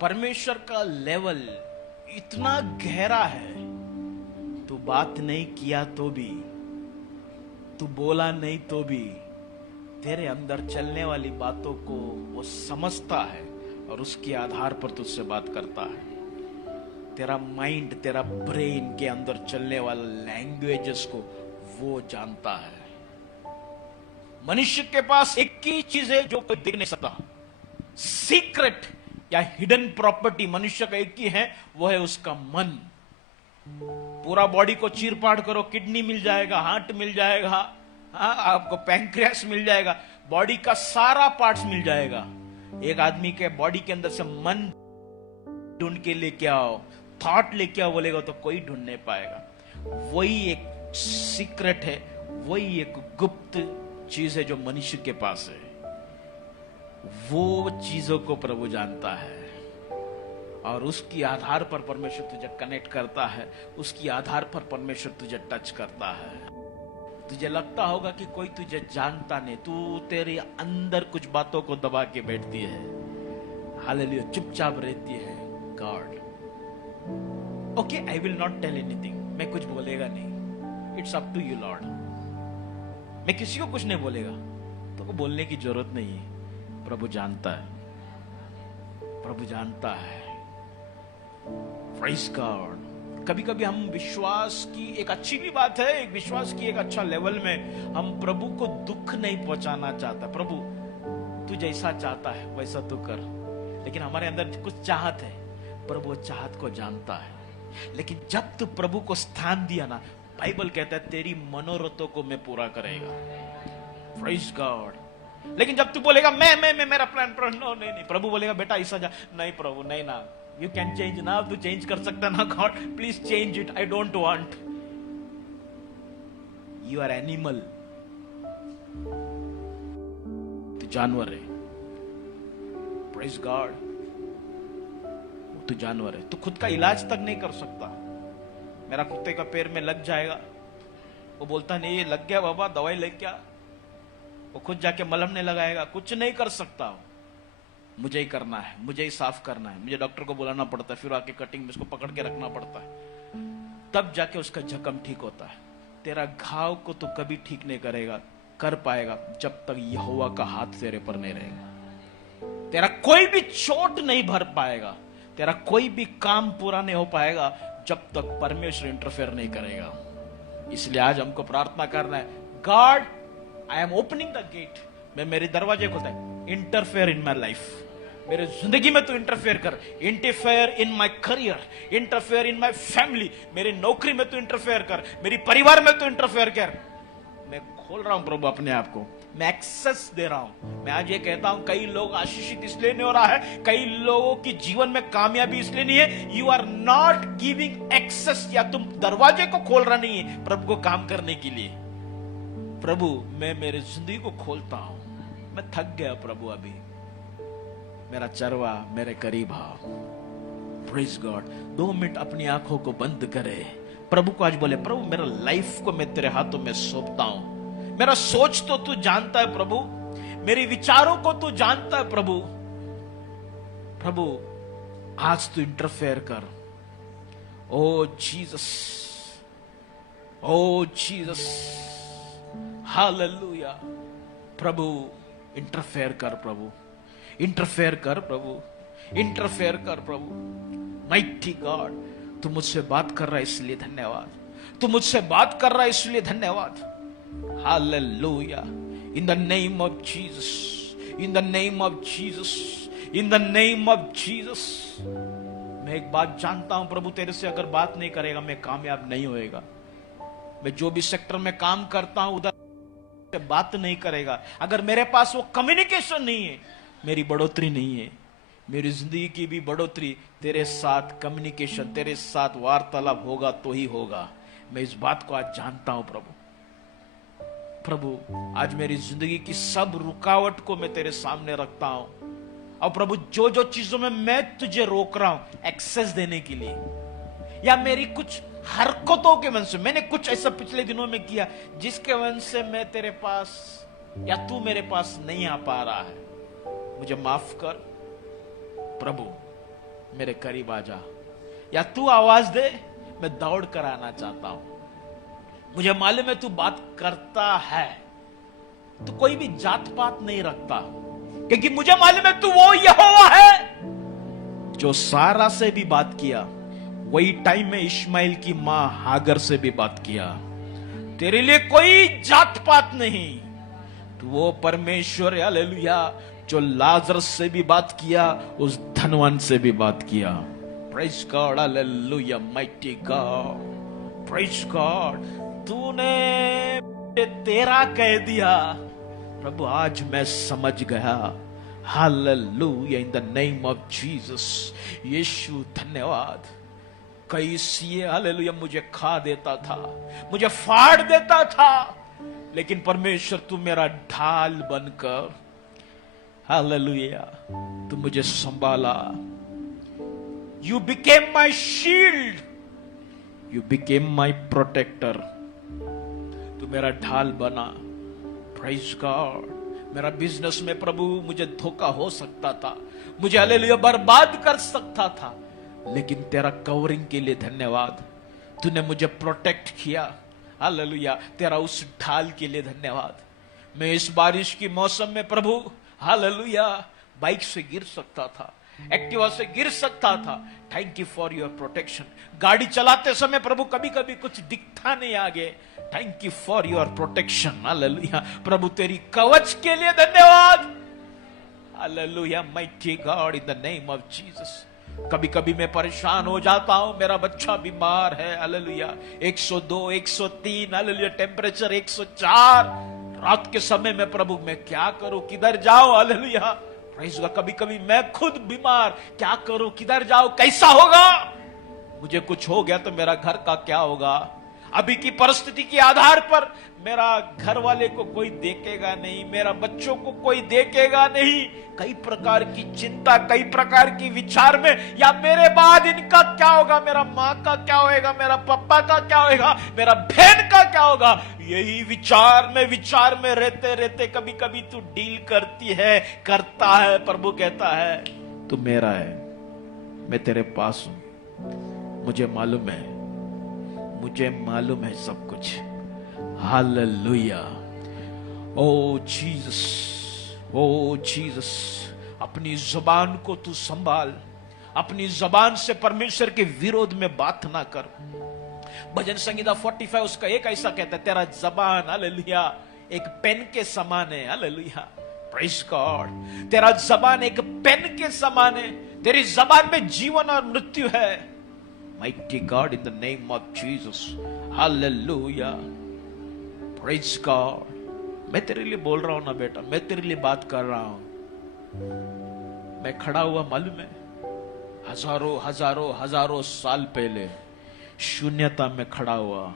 परमेश्वर का लेवल इतना गहरा है. तू बात नहीं किया तो भी, तू बोला नहीं तो भी, तेरे अंदर चलने वाली बातों को वो समझता है और उसके आधार पर तुझसे बात करता है. तेरा माइंड, तेरा ब्रेन के अंदर चलने वाला लैंग्वेजेस को वो जानता है. मनुष्य के पास एक ही चीज है जो कोई देख नहीं सकता. सीक्रेट या हिडन प्रॉपर्टी मनुष्य का एक ही है, वो है उसका मन. पूरा बॉडी को चीर फाड़ करो, किडनी मिल जाएगा, हार्ट मिल जाएगा, आपको पैंक्रियास मिल जाएगा, बॉडी का सारा पार्ट्स मिल जाएगा. एक आदमी के बॉडी के अंदर से मन ढूंढ के लेके आओ, थॉट लेके आओ बोलेगा तो कोई ढूंढ नहीं पाएगा. वही एक सीक्रेट है, वही एक गुप्त चीज है जो मनुष्य के पास है. वो चीजों को प्रभु जानता है और उसकी आधार पर परमेश्वर तुझे कनेक्ट करता है. उसकी आधार पर परमेश्वर तुझे टच करता है. तुझे लगता होगा कि कोई तुझे जानता नहीं, तू तेरे अंदर कुछ बातों को दबा के बैठती है. हालेलुया. चुपचाप रहती है. God okay, I will not tell anything. मैं कुछ बोलेगा नहीं. It's up to you Lord. मैं किसी को कुछ नहीं बोलेगा, तो बोलने की जरूरत नहीं है. प्रभु जानता है, प्रभु जानता है. Praise God. कभी कभी हम विश्वास की एक अच्छी भी बात है, एक विश्वास की एक अच्छा लेवल में हम प्रभु को दुख नहीं पहुंचाना चाहता. प्रभु तू जैसा चाहता है वैसा तू कर. लेकिन हमारे अंदर कुछ चाहत है, प्रभु वो चाहत को जानता है. लेकिन जब तू प्रभु को स्थान दिया ना, बाइबल कहता है तेरी मनोरथों को मैं पूरा करेगा. Praise God. लेकिन जब तू बोलेगा मैं मेरा प्लान नो नहीं, प्रभु बोलेगा बेटा ऐसा जा. नहीं प्रभु, नहीं ना. यू कैन चेंज ना. तू चेंज कर सकता ना. God please change it, I don't want. You are animal. तू जानवर है. Praise God. तू जानवर है. तू खुद का इलाज तक नहीं कर सकता. मेरा कुत्ते का पैर में लग जाएगा, वो बोलता नहीं ये लग गया बाबा, दवाई ले क्या. वो खुद जाके मलहम नहीं लगाएगा, कुछ नहीं कर सकता हो। मुझे ही करना है, मुझे ही साफ करना है, मुझे डॉक्टर को बुलाना पड़ता है, फिर आके कटिंग में उसको पकड़ के रखना पड़ता है, तब जाके उसका जख्म ठीक होता है। तेरा घाव को तो कभी ठीक नहीं कर पाएगा जब तक यहोवा का हाथ तेरे पर नहीं रहेगा। तेरा कोई भी चोट नहीं भर पाएगा, तेरा कोई भी काम पूरा नहीं हो पाएगा जब तक परमेश्वर इंटरफेयर नहीं करेगा। इसलिए आज हमको प्रार्थना करना है, God I am opening the gate, मैं मेरे दरवाजे खोलता है, इंटरफेयर इन माई लाइफ, मेरे जिंदगी में तू इंटरफेयर कर, interfere in my career, interfere in my family, मेरी नौकरी में तू इंटरफेयर कर, मेरी परिवार में तू इंटरफेयर कर। मैं खोल रहा हूं प्रभु अपने आप को, मैं एक्सेस दे रहा हूं। मैं आज ये कहता हूं, कई लोग आशीषित इसलिए नहीं हो रहा है, कई लोगों की जीवन में कामयाबी इसलिए नहीं है, you are not giving access, या तुम दरवाजे को खोल रहा नहीं है प्रभु को काम करने के लिए। प्रभु मैं मेरे जिंदगी को खोलता हूं, मैं थक गया प्रभु, अभी मेरा चरवा मेरे करीब आओ। Praise God. 2 मिनट अपनी आंखों को बंद करे, प्रभु को आज बोले, प्रभु मेरा लाइफ को मैं तेरे हाथों में सौंपता हूं, मेरा सोच तो तू जानता है प्रभु, मेरे विचारों को तू जानता है प्रभु। प्रभु आज तू इंटरफेयर कर। ओ जीसस, ओ जीसस, हालेलुया। प्रभु इंटरफेयर कर प्रभु, इंटरफेयर कर प्रभु, इंटरफेयर कर प्रभु। माइटी गॉड, तू मुझसे बात कर रहा है इसलिए धन्यवाद, तू मुझसे बात कर रहा है इसलिए धन्यवाद। Hallelujah. In the name of Jesus, in the name of Jesus, in the name of Jesus. मैं एक बात जानता हूं प्रभु, तेरे से अगर बात नहीं करेगा मैं कामयाब नहीं होएगा। मैं जो भी सेक्टर में काम करता हूं उधर बात नहीं करेगा, अगर मेरे पास वो कम्युनिकेशन नहीं है, मेरी बढ़ोतरी नहीं है। मेरी जिंदगी की भी बढ़ोतरी तेरे साथ कम्युनिकेशन, तेरे साथ वार्तालाप होगा तो ही होगा। मैं इस बात को आज जानता हूं प्रभु। प्रभु आज मेरी जिंदगी की सब रुकावट को मैं तेरे सामने रखता हूं, और प्रभु जो जो चीजों में मैं तुझे रोक रहा हूं एक्सेस देने के लिए, या मेरी कुछ हरकतों के वजह से, मैंने कुछ ऐसा पिछले दिनों में किया जिसके वजह से मैं तेरे पास या तू मेरे पास नहीं आ पा रहा है, मुझे माफ कर प्रभु, मेरे करीब आ जा, या तू आवाज दे, मैं दौड़ कर आना चाहता हूं। मुझे मालूम है तू बात करता है, तू कोई भी जात पात नहीं रखता, क्योंकि मुझे मालूम है तू वो यहोवा है जो सारा से भी बात किया, वही टाइम में इश्माइल की मां हागर से भी बात किया। तेरे लिए कोई जात पात नहीं, तू वो परमेश्वर हालेलुया जो लाजरस से भी बात किया, उस धनवान से भी बात किया। Praise God, hallelujah, mighty God, praise God. तूने तेरा कह दिया प्रभु, आज मैं समझ गया। Hallelujah, in the name of Jesus. यीशु धन्यवाद। कई सीए हालेलुया मुझे खा देता था, मुझे फाड़ देता था, लेकिन परमेश्वर तू मेरा ढाल बनकर हालेलुया तू मुझे संभाला। You became my shield, you became my protector. तू मेरा ढाल बना। Praise God. मेरा बिजनेस में प्रभु मुझे धोखा हो सकता था, मुझे हालेलुया बर्बाद कर सकता था, लेकिन तेरा कवरिंग के लिए धन्यवाद। तूने मुझे प्रोटेक्ट किया। हालेलुया, तेरा उस ढाल के लिए धन्यवाद। मैं इस बारिश की मौसम में प्रभु हालेलुया बाइक से गिर सकता था, एक्टिवा से गिर सकता था। Thank you for your protection. गाड़ी चलाते समय प्रभु कभी कभी कुछ दिखता नहीं आगे, thank you for your protection. Hallelujah प्रभु तेरी कवच के लिए धन्यवाद। Hallelujah, mighty God, in the name of Jesus. कभी कभी मैं परेशान हो जाता हूं, मेरा बच्चा बीमार है, हालेलुया 102 103 हालेलुया, टेम्परेचर 104। रात के समय में प्रभु मैं क्या करूं, किधर जाऊं? Hallelujah praise God. कभी कभी मैं खुद बीमार, क्या करूं, किधर जाऊं, कैसा होगा? मुझे कुछ हो गया तो मेरा घर का क्या होगा? अभी की परिस्थिति के आधार पर मेरा घर वाले को कोई देखेगा नहीं, मेरा बच्चों को कोई देखेगा नहीं, कई प्रकार की चिंता, कई प्रकार की विचार में, या मेरे बाद इनका क्या होगा, मेरा माँ का क्या होगा, मेरा पापा का क्या होगा, मेरा बहन का क्या होगा, यही विचार में रहते रहते कभी कभी तू डील करती है, करता है। प्रभु कहता है तू मेरा है, मैं तेरे पास हूं, मुझे मालूम है सब कुछ। हालेलुया। ओ जीसस, अपनी जुबान को तू संभाल, अपनी जुबान से परमेश्वर के विरोध में बात ना कर। भजन संगीता 45 उसका एक ऐसा कहता है, तेरा जबान हालेलुया एक पेन के समान है। Hallelujah, praise God. तेरा जबान एक पेन के समान है, तेरी जबान में जीवन और मृत्यु है। Mighty God, in the name of Jesus, hallelujah, praise God. मैं तेरे लिए बोल रहा हूं ना बेटा, मैं तेरे लिए बात कर रहा हूं। मैं खड़ा हुआ मालूम है, हजारों साल पहले शून्यता में खड़ा हुआ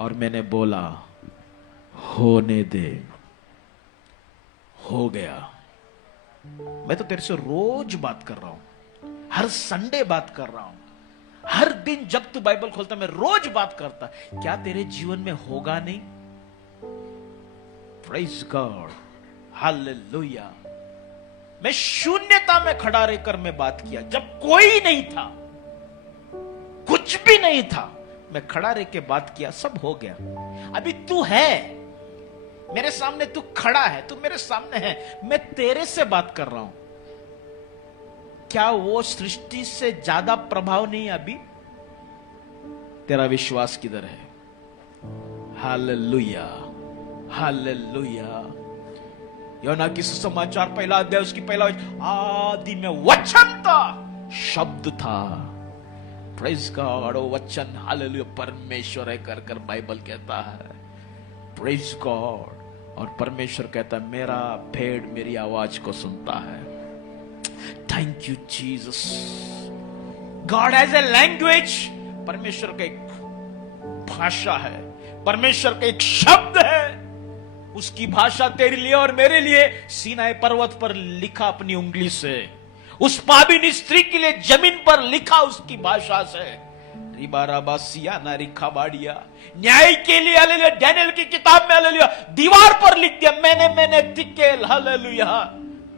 और मैंने बोला होने दे, हो गया। मैं तो तेरे से रोज बात कर रहा हूं, हर संडे बात कर रहा हूं, हर दिन जब तू बाइबल खोलता मैं रोज बात करता। क्या तेरे जीवन में होगा नहीं? Praise God, hallelujah. मैं शून्यता में खड़ा रहकर मैं बात किया, जब कोई नहीं था, कुछ भी नहीं था, मैं खड़ा रह के बात किया, सब हो गया। अभी तू है मेरे सामने, तू खड़ा है, तू मेरे सामने है, मैं तेरे से बात कर रहा हूं। क्या वो सृष्टि से ज्यादा प्रभाव नहीं? अभी तेरा विश्वास किधर है? Hallelujah, hallelujah. योना की सुसमाचार पहला अध्याय उसकी पहला आदि में वचन था, शब्द था। प्रेज गॉड, वो वचन हालेलुया परमेश्वर है कर कर बाइबल कहता है। Praise God. और परमेश्वर कहता है मेरा भेड़ मेरी आवाज को सुनता है। Thank you Jesus. God has a language. परमेश्वर का एक भाषा है, परमेश्वर का एक शब्द है। उसकी भाषा तेरे लिए और मेरे लिए सीनाई पर्वत पर लिखा अपनी उंगली से, उस पापिनी स्त्री के लिए जमीन पर लिखा उसकी भाषा से। रिबाराबासिया ना रिखा बाड़िया, न्याय के लिए हालेलुया, डैनियल की किताब में हालेलुया दीवार पर लिख दिया, मैंने तिकेल। Hallelujah,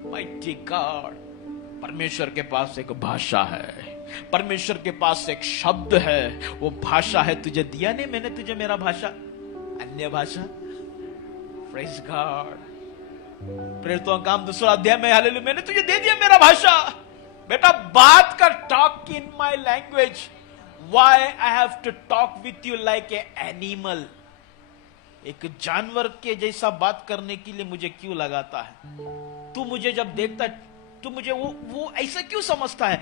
mighty God. परमेश्वर के पास एक भाषा है, परमेश्वर के पास एक शब्द है, वो भाषा है। तुझे दिया नहीं मैंने तुझे मेरा भाषा, अन्य भाषा। Praise God. प्रेरितों का काम 2 अध्याय में हालेलुया मैंने तुझे दे दिया मेरा भाषा। बेटा बात कर, talk in my language. Why I have to talk with you like a animal? एक जानवर के जैसा बात करने के लिए मुझे क्यों लगाता है? तू मुझे जब देखता है तू मुझे वो ऐसा क्यों समझता है?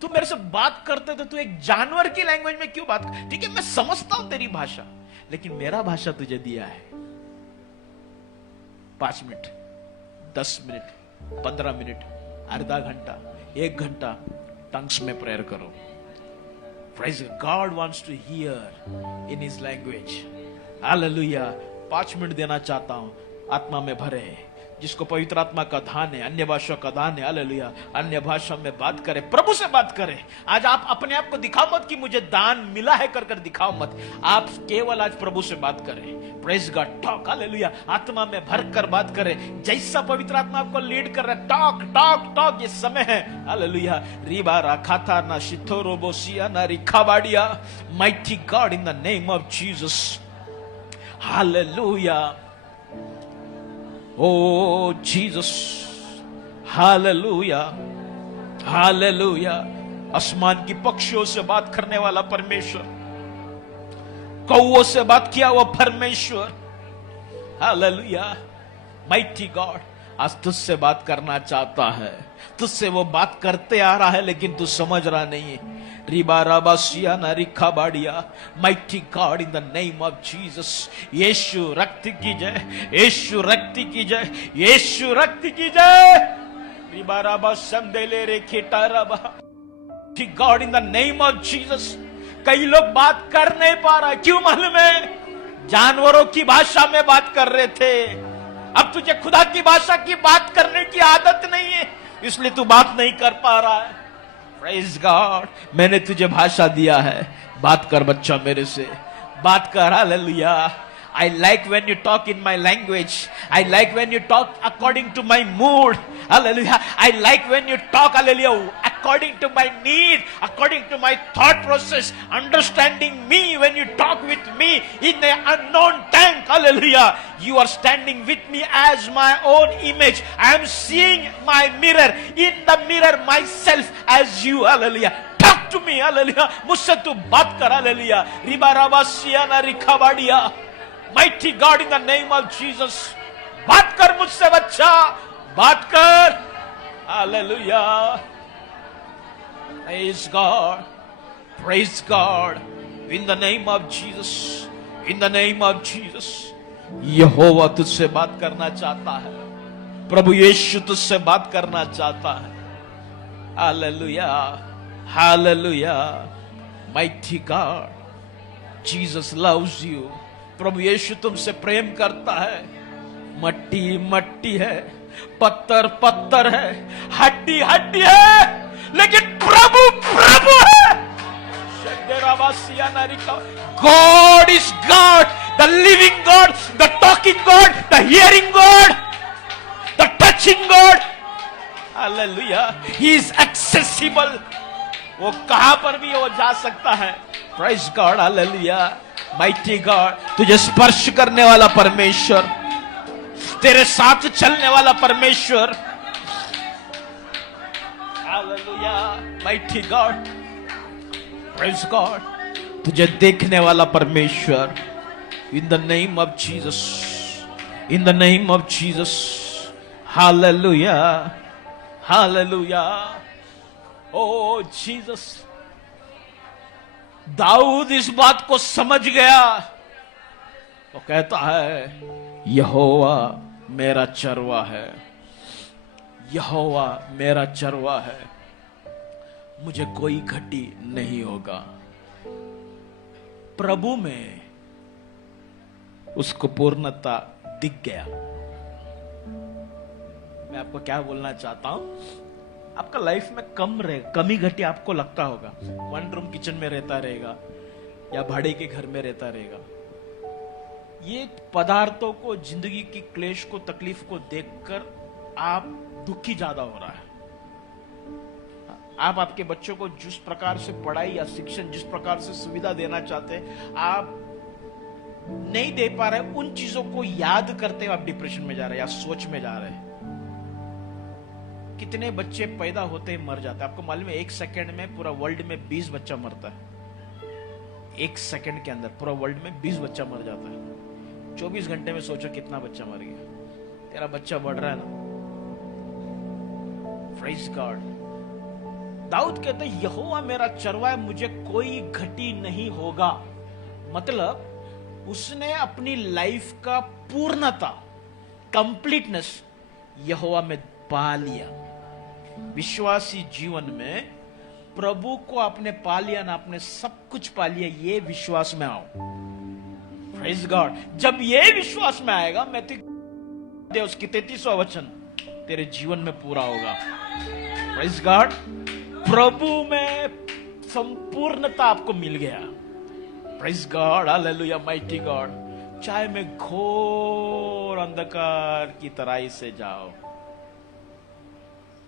तू मेरे से बात करते तो तू एक जानवर की लैंग्वेज में क्यों बात कर? ठीक है मैं समझता हूं तेरी भाषा, लेकिन मेरा भाषा तुझे दिया है। 5 मिनट, 10 मिनट, 15 मिनट, आधा घंटा, 1 घंटा टंग्स में प्रेयर करो। Praise God. God wants to hear in His language. Hallelujah. 5 minute देना चाहता हूं, आत्मा में भरे, जिसको पवित्र आत्मा का दान है, अन्य भाषा का दान है। हालेलुया, अन्य भाषा में बात करे, प्रभु से बात करे। आज आप अपने आप को दिखाओ मत कि मुझे दान मिला है कर कर दिखाओ मत। आप केवल आज प्रभु से बात करें। Praise God, talk. हालेलुया, आत्मा में भर कर बात करें, जैसा पवित्र आत्मा आपको लीड कर रहा है। टॉक टॉक टॉक, ये समय है। हालेलुया, रीबा राखाता ना शिथो रोबोसिया ना रिखाबाडिया। Mighty God, in the name of Jesus. Hallelujah, oh Jesus. Hallelujah, hallelujah. आसमान की पक्षियों से बात करने वाला परमेश्वर, कौओं से बात किया हुआ परमेश्वर। हालेलुया, माइटी गॉड आज तुझसे बात करना चाहता है। तुझसे वो बात करते आ रहा है, लेकिन तू समझ रहा नहीं है। रिबाराबासिया ना रिखा बाड़िया। Mighty God, in the name of Jesus. यीशु रक्त की जय, यीशु रक्त की जय, यीशु रक्त की जय। रिबाराबा संदेले रे खिटाराबा। God, in the name of Jesus, कई लोग बात कर नहीं पा रहा, क्यों मालूम है? जानवरों की भाषा में बात कर रहे थे। अब तुझे खुदा की भाषा की बात करने की आदत नहीं है, इसलिए तू बात नहीं कर पा रहा है। प्रेज गॉड, मैंने तुझे भाषा दिया है, बात कर बच्चा, मेरे से बात कर। Hallelujah. I like when you talk in my language. I like when you talk according to my mood. Hallelujah. I like when you talk, hallelujah, according to my need, according to my thought process, understanding me when you talk with me in the unknown tongue. Hallelujah. You are standing with me as my own image. I am seeing my mirror, in the mirror myself as you. Hallelujah. Talk to me. Hallelujah. मुझसे तू बात कर. Hallelujah. Riba राबा Siena रिखाबाडिया. Mighty God, in the name of Jesus, बात कर मुझसे बच्चा, बात कर. Hallelujah. Praise God. Praise God. In the name of Jesus. In the name of Jesus. यहोवा तुझसे बात करना चाहता है. प्रभु यीशु तुझसे बात करना चाहता है. Hallelujah. Hallelujah. Mighty God. Jesus loves you. प्रभु यीशु तुमसे प्रेम करता है. मट्टी मट्टी है, पत्थर पत्थर है, हड्डी हड्डी है, लेकिन प्रभु प्रभु है. God is God, the living God, the talking God, the hearing God, the touching God. Hallelujah. He is accessible. वो कहां पर भी वो जा सकता है. Praise God. Hallelujah. Mighty God, तुझे स्पर्श करने वाला परमेश्वर, तेरे साथ चलने वाला परमेश्वर. Hallelujah. Mighty God. Praise God. तुझे देखने वाला परमेश्वर. In the name of Jesus. In the name of Jesus. Hallelujah. Hallelujah. Oh Jesus. Dawood इस बात को समझ गया. वो कहता है, यहोवा मेरा चरवा है, यहोवा मेरा चरवा है, मुझे कोई घटी नहीं होगा. प्रभु में उसको पूर्णता दिख गया. मैं आपको क्या बोलना चाहता हूं, आपका लाइफ में कमी घटी आपको लगता होगा. वन रूम किचन में रहता रहेगा या भाड़े के घर में रहता रहेगा. ये पदार्थों को, जिंदगी की क्लेश को, तकलीफ को देखकर आप दुखी ज्यादा हो रहा है. आप आपके बच्चों को जिस प्रकार से पढ़ाई या शिक्षण, जिस प्रकार से सुविधा देना चाहते हैं, आप नहीं दे पा रहे. उन चीजों को याद करते हुए आप डिप्रेशन में जा रहे हैं या सोच में जा रहे हैं. कितने बच्चे पैदा होते ही मर जाते हैं. आपको मालूम है, एक सेकंड में पूरा वर्ल्ड में 20 बच्चा मरता है. एक सेकंड के अंदर पूरा वर्ल्ड में 20 बच्चा मर जाता है. 24 घंटे में सोचो कितना बच्चा मर गया. तेरा बच्चा बढ़ रहा है ना. Praise God. दाऊद कहते हैं, यहोवा मेरा चरवा है, मुझे कोई घटी नहीं होगा. मतलब उसने अपनी लाइफ का पूर्णता, कंप्लीटनेस यहोवा में पा लिया. विश्वासी जीवन में प्रभु को आपने पा लिया ना, आपने सब कुछ पा लिया. ये विश्वास में आओ. Praise God. जब ये विश्वास में आएगा, मैं तो उसकी 33वां वचन तेरे जीवन में पूरा होगा. Praise God. प्रभु में संपूर्णता आपको मिल गया. Praise God. Hallelujah. Mighty God. चाहे मैं घोर अंधकार की तराई से जाओ.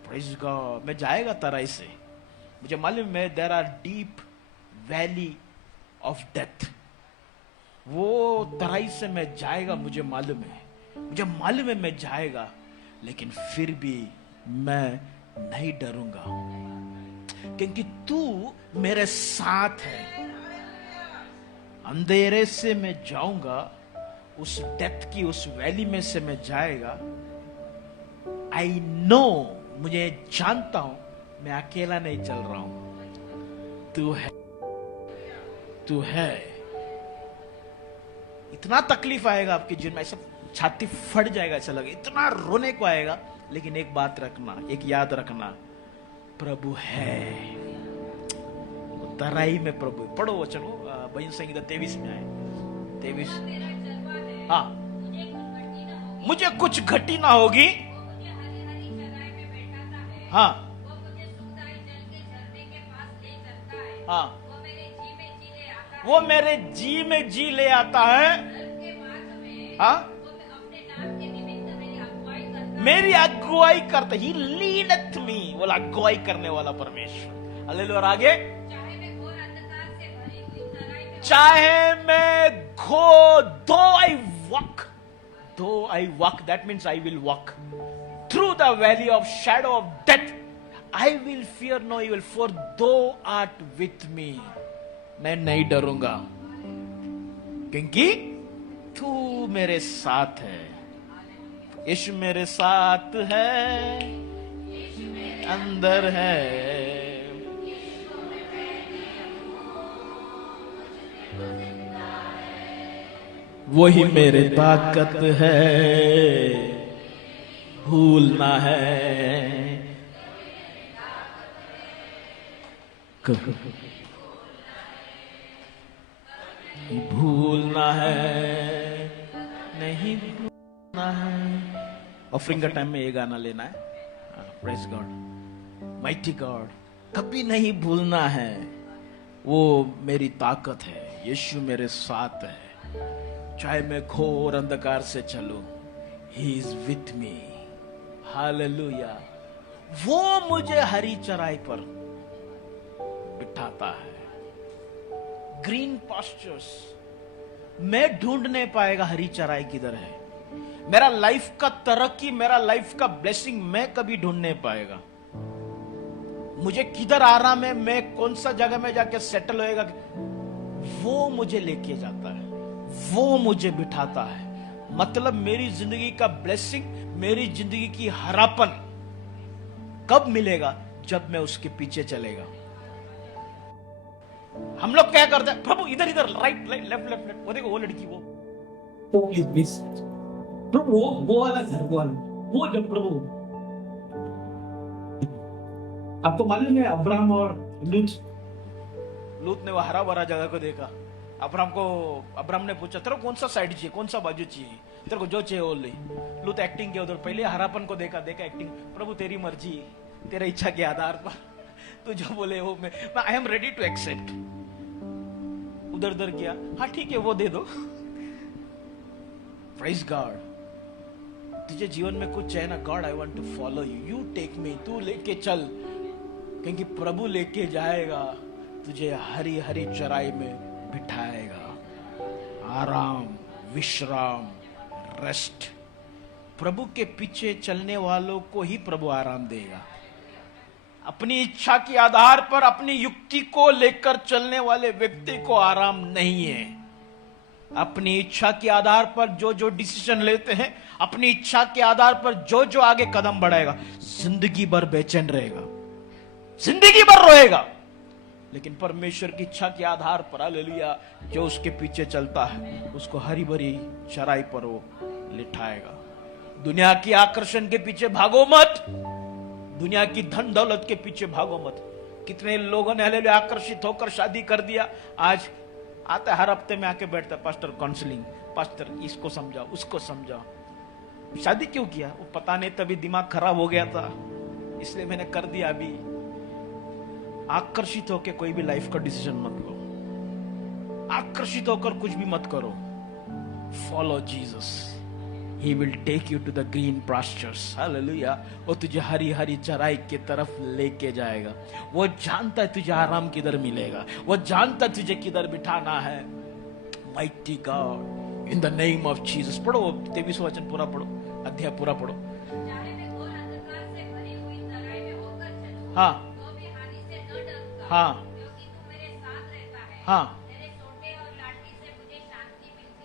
Praise God. मैं जाएगा तराई से. मुझे मालूम है, there are deep valley of death. वो तराई से मैं जाएगा, मुझे मालूम है. मुझे मालूम है मैं जाएगा, लेकिन फिर भी मैं नहीं डरूंगा, क्योंकि तू मेरे साथ है. अंधेरे से मैं जाऊंगा, उस डेथ की उस वैली में से मैं जाएगा. आई नो, मुझे जानता हूं, मैं अकेला नहीं चल रहा हूं. तू है, तू है. इतना तकलीफ आएगा आपके जीवन में, ऐसा छाती फट जाएगा, ऐसा लगे, इतना रोने को आएगा. लेकिन एक बात रखना, एक याद रखना, प्रभु है. तराई में प्रभु। पढ़ो वचन वो भजन संहिता 23 में आए 23। हाँ, मुझे कुछ घटी ना होगी। हाँ हाँ, वो मेरे जी में जी ले आता है। हाँ, मेरी अगुवाई करता, ही लीडथ मी, बोला अगुवाई करने वाला परमेश्वर। हालेलुया। और आगे, चाहे मैं though I walk, that means I will walk through the valley of shadow of death, I will fear no evil, for thou art with me, मैं नहीं डरूंगा क्योंकि तू मेरे साथ है। यीशु मेरे साथ है, अंदर है, वही मेरे ताकत है, भूलना है भूलना है, नहीं भूलना है। ऑफरिंग का टाइम में ये गाना लेना है। प्रेज गॉड, माइटी गॉड, कभी नहीं भूलना है, वो मेरी ताकत है, यीशु मेरे साथ है। चाहे मैं घोर अंधकार से चलूं, he is with me. Hallelujah. वो मुझे हरी चराई पर बिठाता है, ग्रीन पास्चर्स। मैं ढूंढ नहीं पाएगा हरी चराई किधर है। मेरा लाइफ का तरक्की, मेरा लाइफ का ब्लेसिंग मैं कभी ढूंढ नहीं पाएगा। मुझे किधर आराम है, मैं कौन सा जगह में जाके सेटल होएगा, वो मुझे लेके जाता है, वो मुझे बिठाता है। मतलब मेरी जिंदगी का ब्लेसिंग, मेरी जिंदगी की हरापन कब मिलेगा? जब मैं उसके पीछे चलेगा। हम लोग क्या करते हैं, प्रभु इधर इधर, राइट लेफ्ट लेफ्ट, वो देखो वो लड़की, वो प्रभु वो वाला घर वाला, वो जब प्रभु, आपको मालूम है अब्राहम और लूत ने वो हरा भरा जगह को देखा। अब्राहम ने पूछा, तेरे को कौन सा साइड चाहिए, कौन सा बाजू चाहिए, तेरे को जो चाहिए वो ले। लूत एक्टिंग के उधर, पहले हरापन को देखा एक्टिंग। प्रभु तेरी मर्जी, तेरा इच्छा के आधार पर तू जो बोले वो मैं I am ready to accept. उधर उधर किया, हाँ ठीक है वो दे दो। Praise God. तुझे जीवन में कुछ चाहिए ना, God I want to follow you, you take me, तू लेके चल, क्योंकि प्रभु लेके जाएगा तुझे हरी हरी चराई में बिठाएगा। आराम, विश्राम, रेस्ट। प्रभु के पीछे चलने वालों को ही प्रभु आराम देगा। अपनी इच्छा के आधार पर अपनी युक्ति को लेकर चलने वाले व्यक्ति को आराम नहीं है। अपनी इच्छा के आधार पर जो जो डिसीजन लेते हैं, अपनी इच्छा के आधार पर जो जो आगे कदम बढ़ाएगा, जिंदगी भर बेचैन रहेगा, जिंदगी भर रोएगा। लेकिन परमेश्वर की इच्छा के आधार पर, हालेलुया, जो उसके पीछे चलता है उसको हरी भरी चराई पर वो लिटाएगा। दुनिया की आकर्षण के पीछे भागो मत, दुनिया की धन दौलत के पीछे भागो मत। कितने लोगों ने हालेलुया आकर्षित होकर शादी कर दिया, आज आता है हर हफ्ते में आके बैठता है, पास्टर काउंसलिंग, पास्टर इसको समझाओ उसको समझाओ। शादी क्यों किया? वो पता नहीं, तभी दिमाग खराब हो गया था, इसलिए मैंने कर दिया। अभी आकर्षित होकर कोई भी लाइफ का डिसीजन मत लो, आकर्षित होकर कुछ भी मत करो। Follow Jesus, he will take you to the green pastures. Hallelujah. वो तुझे हरी हरी चराई की तरफ लेके जाएगा। वो जानता है तुझे आराम किधर मिलेगा, वो जानता है तुझे किधर बिठाना है। Mighty God, in the name of Jesus. पढ़ो 23 वचन पूरा पढ़ो, अध्याय पूरा पढ़ो। हाँ हाँ हाँ,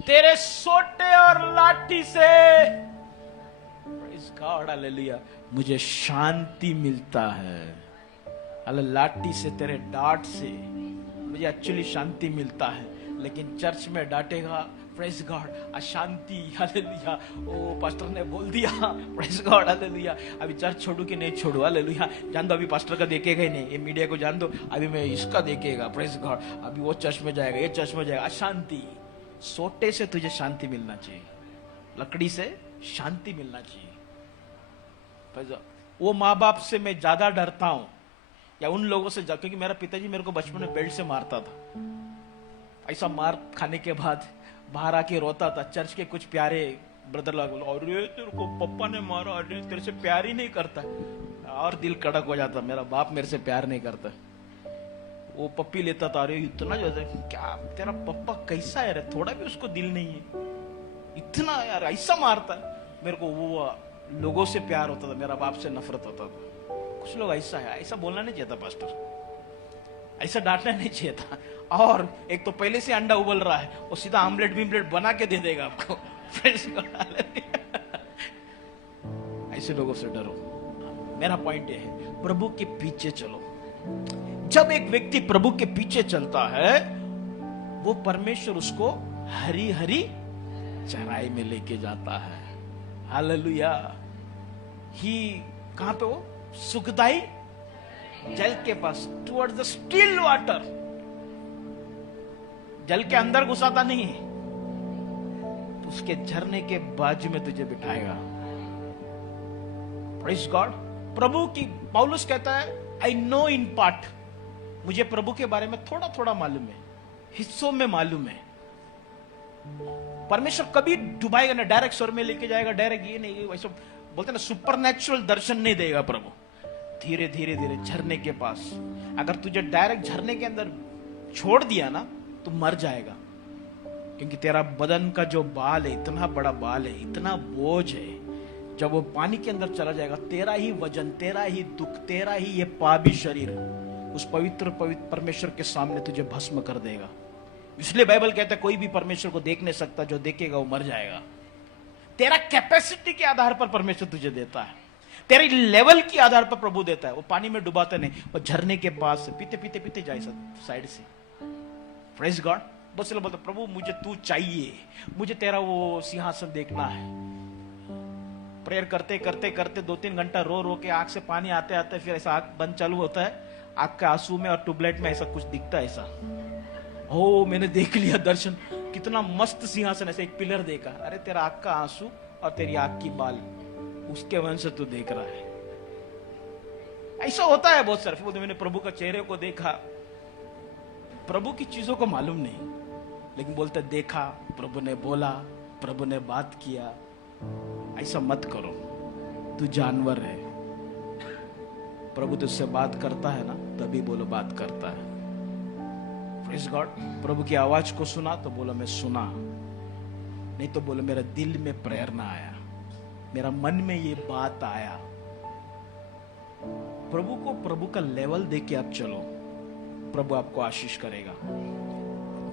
तेरे सोटे और लाठी से, प्रेज़ गॉड, हालेलुया, मुझे शांति मिलता है। अल्लाह, लाठी से, तेरे डांट से मुझे एक्चुअली शांति मिलता है। लेकिन चर्च में डांटेगा, प्रेज गॉड, अशांति, हालेलुया, ओ पास्टर ने बोल दिया, प्रेज गॉड, हालेलुया, अभी चर्च छोड़ू कि नहीं छोड़ू, हालेलुया, जान दो अभी पास्टर का देखेगा ही नहीं, ये मीडिया को जान दो, अभी मैं इसका देखेगा, प्रेज गॉड, अभी वो चर्च में जाएगा, ये चर्च में जाएगा, अशांति। सोटे से तुझे शांति मिलना चाहिए, लकड़ी से शांति मिलना चाहिए। वो माँ बाप से मैं ज्यादा डरता हूं या उन लोगों से, क्योंकि मेरा पिताजी मेरे को बचपन में बेल्ट से मारता था, ऐसा मार खाने के बाद बाहर आके रोता था। चर्च के कुछ प्यारे ब्रदर लोग बोले, अरे तेरे को पप्पा ने मारा, अरे तेरे से प्यार ही नहीं करता, और दिल कड़क हो जाता, मेरा बाप मेरे से प्यार नहीं करता। वो पप्पी लेता था, अरे इतना जो है, क्या तेरा पप्पा कैसा है रे, थोड़ा भी उसको दिल नहीं है, इतना यार ऐसा मारता है। मेरे को वो लोगों से प्यार होता था, मेरा बाप से नफरत होता था। कुछ लोग ऐसा है, ऐसा बोलना नहीं चाहिए था पास्टर, ऐसा डांटना नहीं चाहिए था। और एक तो पहले से अंडा उबल रहा है, वो सीधा आमलेट बिमलेट बना के दे देगा आपको। ऐसे लोगों से डरो। मेरा पॉइंट ये है, प्रभु के पीछे चलो। जब एक व्यक्ति प्रभु के पीछे चलता है, वो परमेश्वर उसको हरी हरी चराई में लेके जाता है। हालेलुया। ही कहां पे, वो सुखदाई जल के पास, टुवर्ड्स द स्टिल वाटर। जल के अंदर घुसाता नहीं है, उसके झरने के बाजू में तुझे बिठाएगा। Praise God. प्रभु की, पौलुस कहता है, आई नो इन पार्ट, मुझे प्रभु के बारे में थोड़ा थोड़ा मालूम है, हिस्सों में मालूम है। परमेश्वर कभी डुबाएगा ना, डायरेक्ट स्वर में लेके जाएगा, डायरेक्ट ये नहीं, वैसे बोलते ना सुपरनैचुरल दर्शन नहीं देगा प्रभु। धीरे धीरे धीरे झरने के पास। अगर तुझे डायरेक्ट झरने के अंदर छोड़ दिया ना, तो मर जाएगा, क्योंकि तेरा बदन का जो बाल है, इतना बड़ा बाल है, इतना बोझ है, जब वो पानी के अंदर चला जाएगा, तेरा ही वजन, तेरा ही दुख, तेरा ही ये पापी शरीर उस पवित्र परमेश्वर के सामने तुझे भस्म कर देगा। इसलिए बाइबल कहता है, कोई भी परमेश्वर को देख नहीं सकता, जो देखेगा वो मर जाएगा। तेरा कैपेसिटी के आधार पर परमेश्वर तुझे देता है, तेरे लेवल के आधार पर प्रभु देता है। वो पानी में डुबाते नहीं, वो झरने के पास से पीते पीते पीते जाए साइड से। Praise God. बहुत से लोग बोलते, प्रभु मुझे तू चाहिए, मुझे तेरा वो सिंहासन देखना है। प्रेयर करते करते करते 2-3 घंटा रो रो के आंख से पानी आते आते फिर ऐसा आंख बंद चालू होता है, आंख के आंसू में और ट्यूबलाइट में ऐसा कुछ दिखता है, ऐसा ओ मैंने देख लिया दर्शन, कितना मस्त सिंहासन, ऐसे एक पिलर देखा। अरे तेरा आंख का आंसू और तेरी आंख की बाल, उसके वजह से तू देख रहा है। ऐसा होता है बहुत सारे। फिर बोलते मैंने प्रभु का चेहरे को देखा, प्रभु की चीजों को मालूम नहीं, लेकिन बोलते देखा, प्रभु ने बोला, प्रभु ने बात किया। ऐसा मत करो, तू जानवर है। प्रभु तुझसे बात करता है ना, तभी बोलो बात करता है। Praise God. प्रभु की आवाज को सुना तो बोलो मैं सुना, नहीं तो बोलो मेरा दिल में प्रेरणा आया, मेरा मन में ये बात आया। प्रभु को, प्रभु का लेवल देख के आप चलो, प्रभु आपको आशीष करेगा।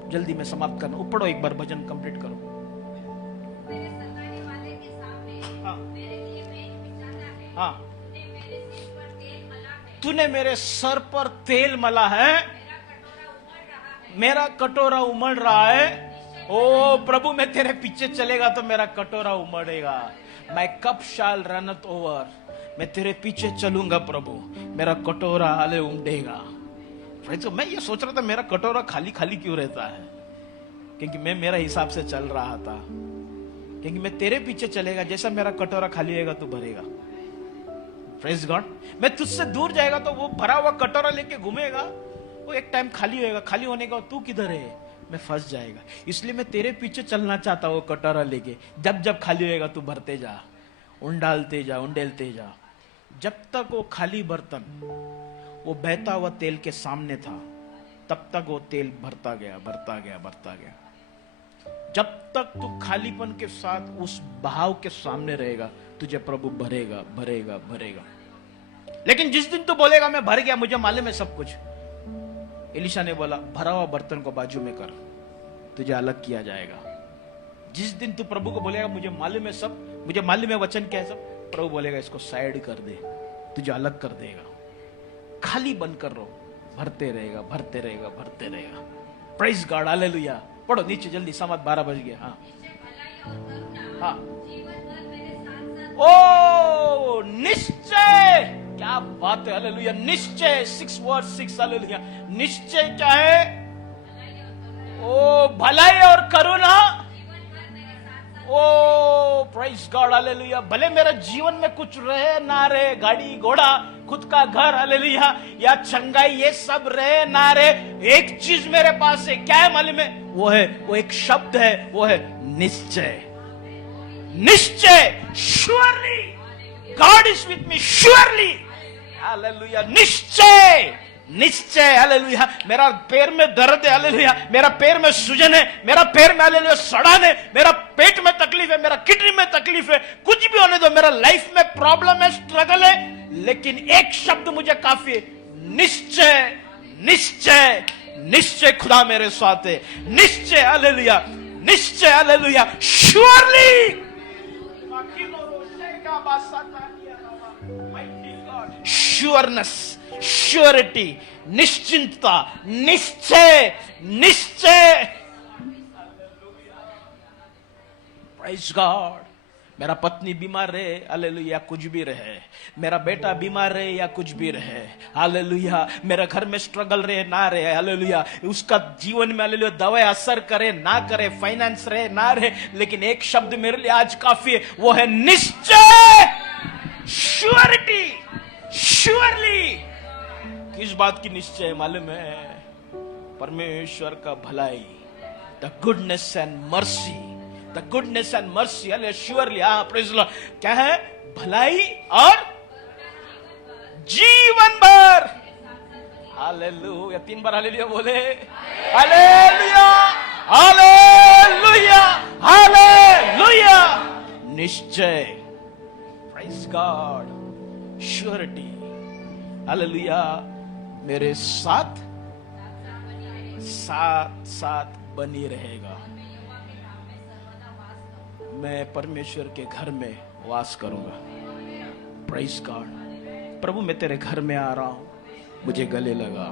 जल्दी में समाप्त करना, ऊपड़ो एक बार भजन कंप्लीट करो। मेरे सताने वाले के सामने हाँ। मेरे लिए मेज बिछाना है। हाँ। तूने मेरे सिर पर तेल मला है। तूने मेरे सर पर तेल मला है, मेरा कटोरा उमड़ रहा है। ओ प्रभु, मैं तेरे पीछे चलेगा तो मेरा कटोरा उमड़ेगा। माय कप शैल रनथ ओवर, मैं तेरे पीछे चलूंगा प्रभु, मेरा कटोरा हाले उमड़ेगा। तो मैं ये सोच रहा था मेरा कटोरा खाली खाली क्यों रहता है, क्योंकि मैं मेरा हिसाब से चल रहा था। क्योंकि मैं तेरे पीछे चलेगा, जैसा मेरा कटोरा खाली होगा तू भरेगा। Praise God. मैं तुझसे दूर जाएगा तो वो भरा हुआ कटोरा लेके घूमेगा, वो एक टाइम खाली होएगा, खाली होने का तू किधर है, मैं फंस जाएगा। इसलिए मैं तेरे पीछे चलना चाहता हूँ, वो कटोरा लेके। जब जब खाली होएगा तू भरते जा, उंडालते जा, उंडेलते जा। जब तक वो खाली बर्तन, वो बहता हुआ तेल के सामने था, तब तक वो तेल भरता गया, भरता गया, भरता गया। जब तक तू खालीपन के साथ उस बहाव के सामने रहेगा, तुझे प्रभु भरेगा, भरेगा, भरेगा। लेकिन जिस दिन तू बोलेगा मैं भर गया, मुझे मालूम है सब कुछ, एलिशा ने बोला भरा हुआ बर्तन को बाजू में कर, तुझे अलग किया जाएगा। जिस दिन तू प्रभु को बोलेगा मुझे मालूम है सब, मुझे मालूम है वचन क्या है सब, प्रभु बोलेगा इसको साइड कर दे, तुझे अलग कर देगा। खाली बंद कर रहो, भरते रहेगा, भरते रहेगा, भरते रहेगा। Praise God, hallelujah. पढ़ो नीचे जल्दी, समाज 12 बज गया। हाँ हाँ, ओ निश्चय, क्या बात है, हालेलुया। निश्चय, 6 वर्स 6, हालेलुया। निश्चय क्या है? ओ भलाई और करुणा, ओ प्राइज गॉड, हालेलुया। भले मेरे जीवन में कुछ रहे ना रहे, गाड़ी घोड़ा खुद का घर, हालेलुया, या चंगाई, ये सब रहे ना रहे, एक चीज मेरे पास है, क्या है मालूम है? वो एक शब्द है, वो है निश्चय। निश्चय, surely God is with me, surely, hallelujah. निश्चय, निश्चय, हालेलुया। मेरा पैर में दर्द है, हालेलुया, मेरा पैर में सूजन है, मेरा पैर में, हालेलुया, सड़न है, मेरा पेट में तकलीफ है, मेरा किडनी में तकलीफ है, कुछ भी होने दो, मेरा लाइफ में प्रॉब्लम है, स्ट्रगल है, लेकिन एक शब्द मुझे काफी है, निश्चय, निश्चय, निश्चय खुदा मेरे साथ है, निश्चय, हालेलुया, निश्चय, हालेलुया, श्योरली, श्योरनेस, श्योरिटी, निश्चिंतता, निश्चय, निश्चय, प्राइज गॉड। मेरा पत्नी बीमार रहे, हालेलुया, कुछ भी रहे, मेरा बेटा बीमार रहे या कुछ भी रहे, हालेलुया, मेरा घर में स्ट्रगल रहे ना रहे, हालेलुया, उसका जीवन में, हालेलुया, दवाई असर करे ना करे, फाइनेंस रहे ना रहे, लेकिन एक शब्द मेरे लिए आज काफी है, वो है निश्चय, श्योरिटी, श्योरली। किस बात की निश्चय मालूम है? परमेश्वर का भलाई, the goodness and mercy, the goodness and mercy, hallelujah, surely. हाँ, प्रेज द लॉर्ड। क्या है? भलाई और जीवन भर, हालेलुया। 3 बार हालेलुया बोले, हालेलुया, हालेलुया, हालेलुया। निश्चय, प्राइज गॉड, श्योरिटी, हालेलुया, मेरे साथ साथ साथ बनी रहेगा। मैं परमेश्वर के घर में वास करूंगा। Prize God. प्रभु, मैं तेरे घर में आ रहा हूं, मुझे गले लगा।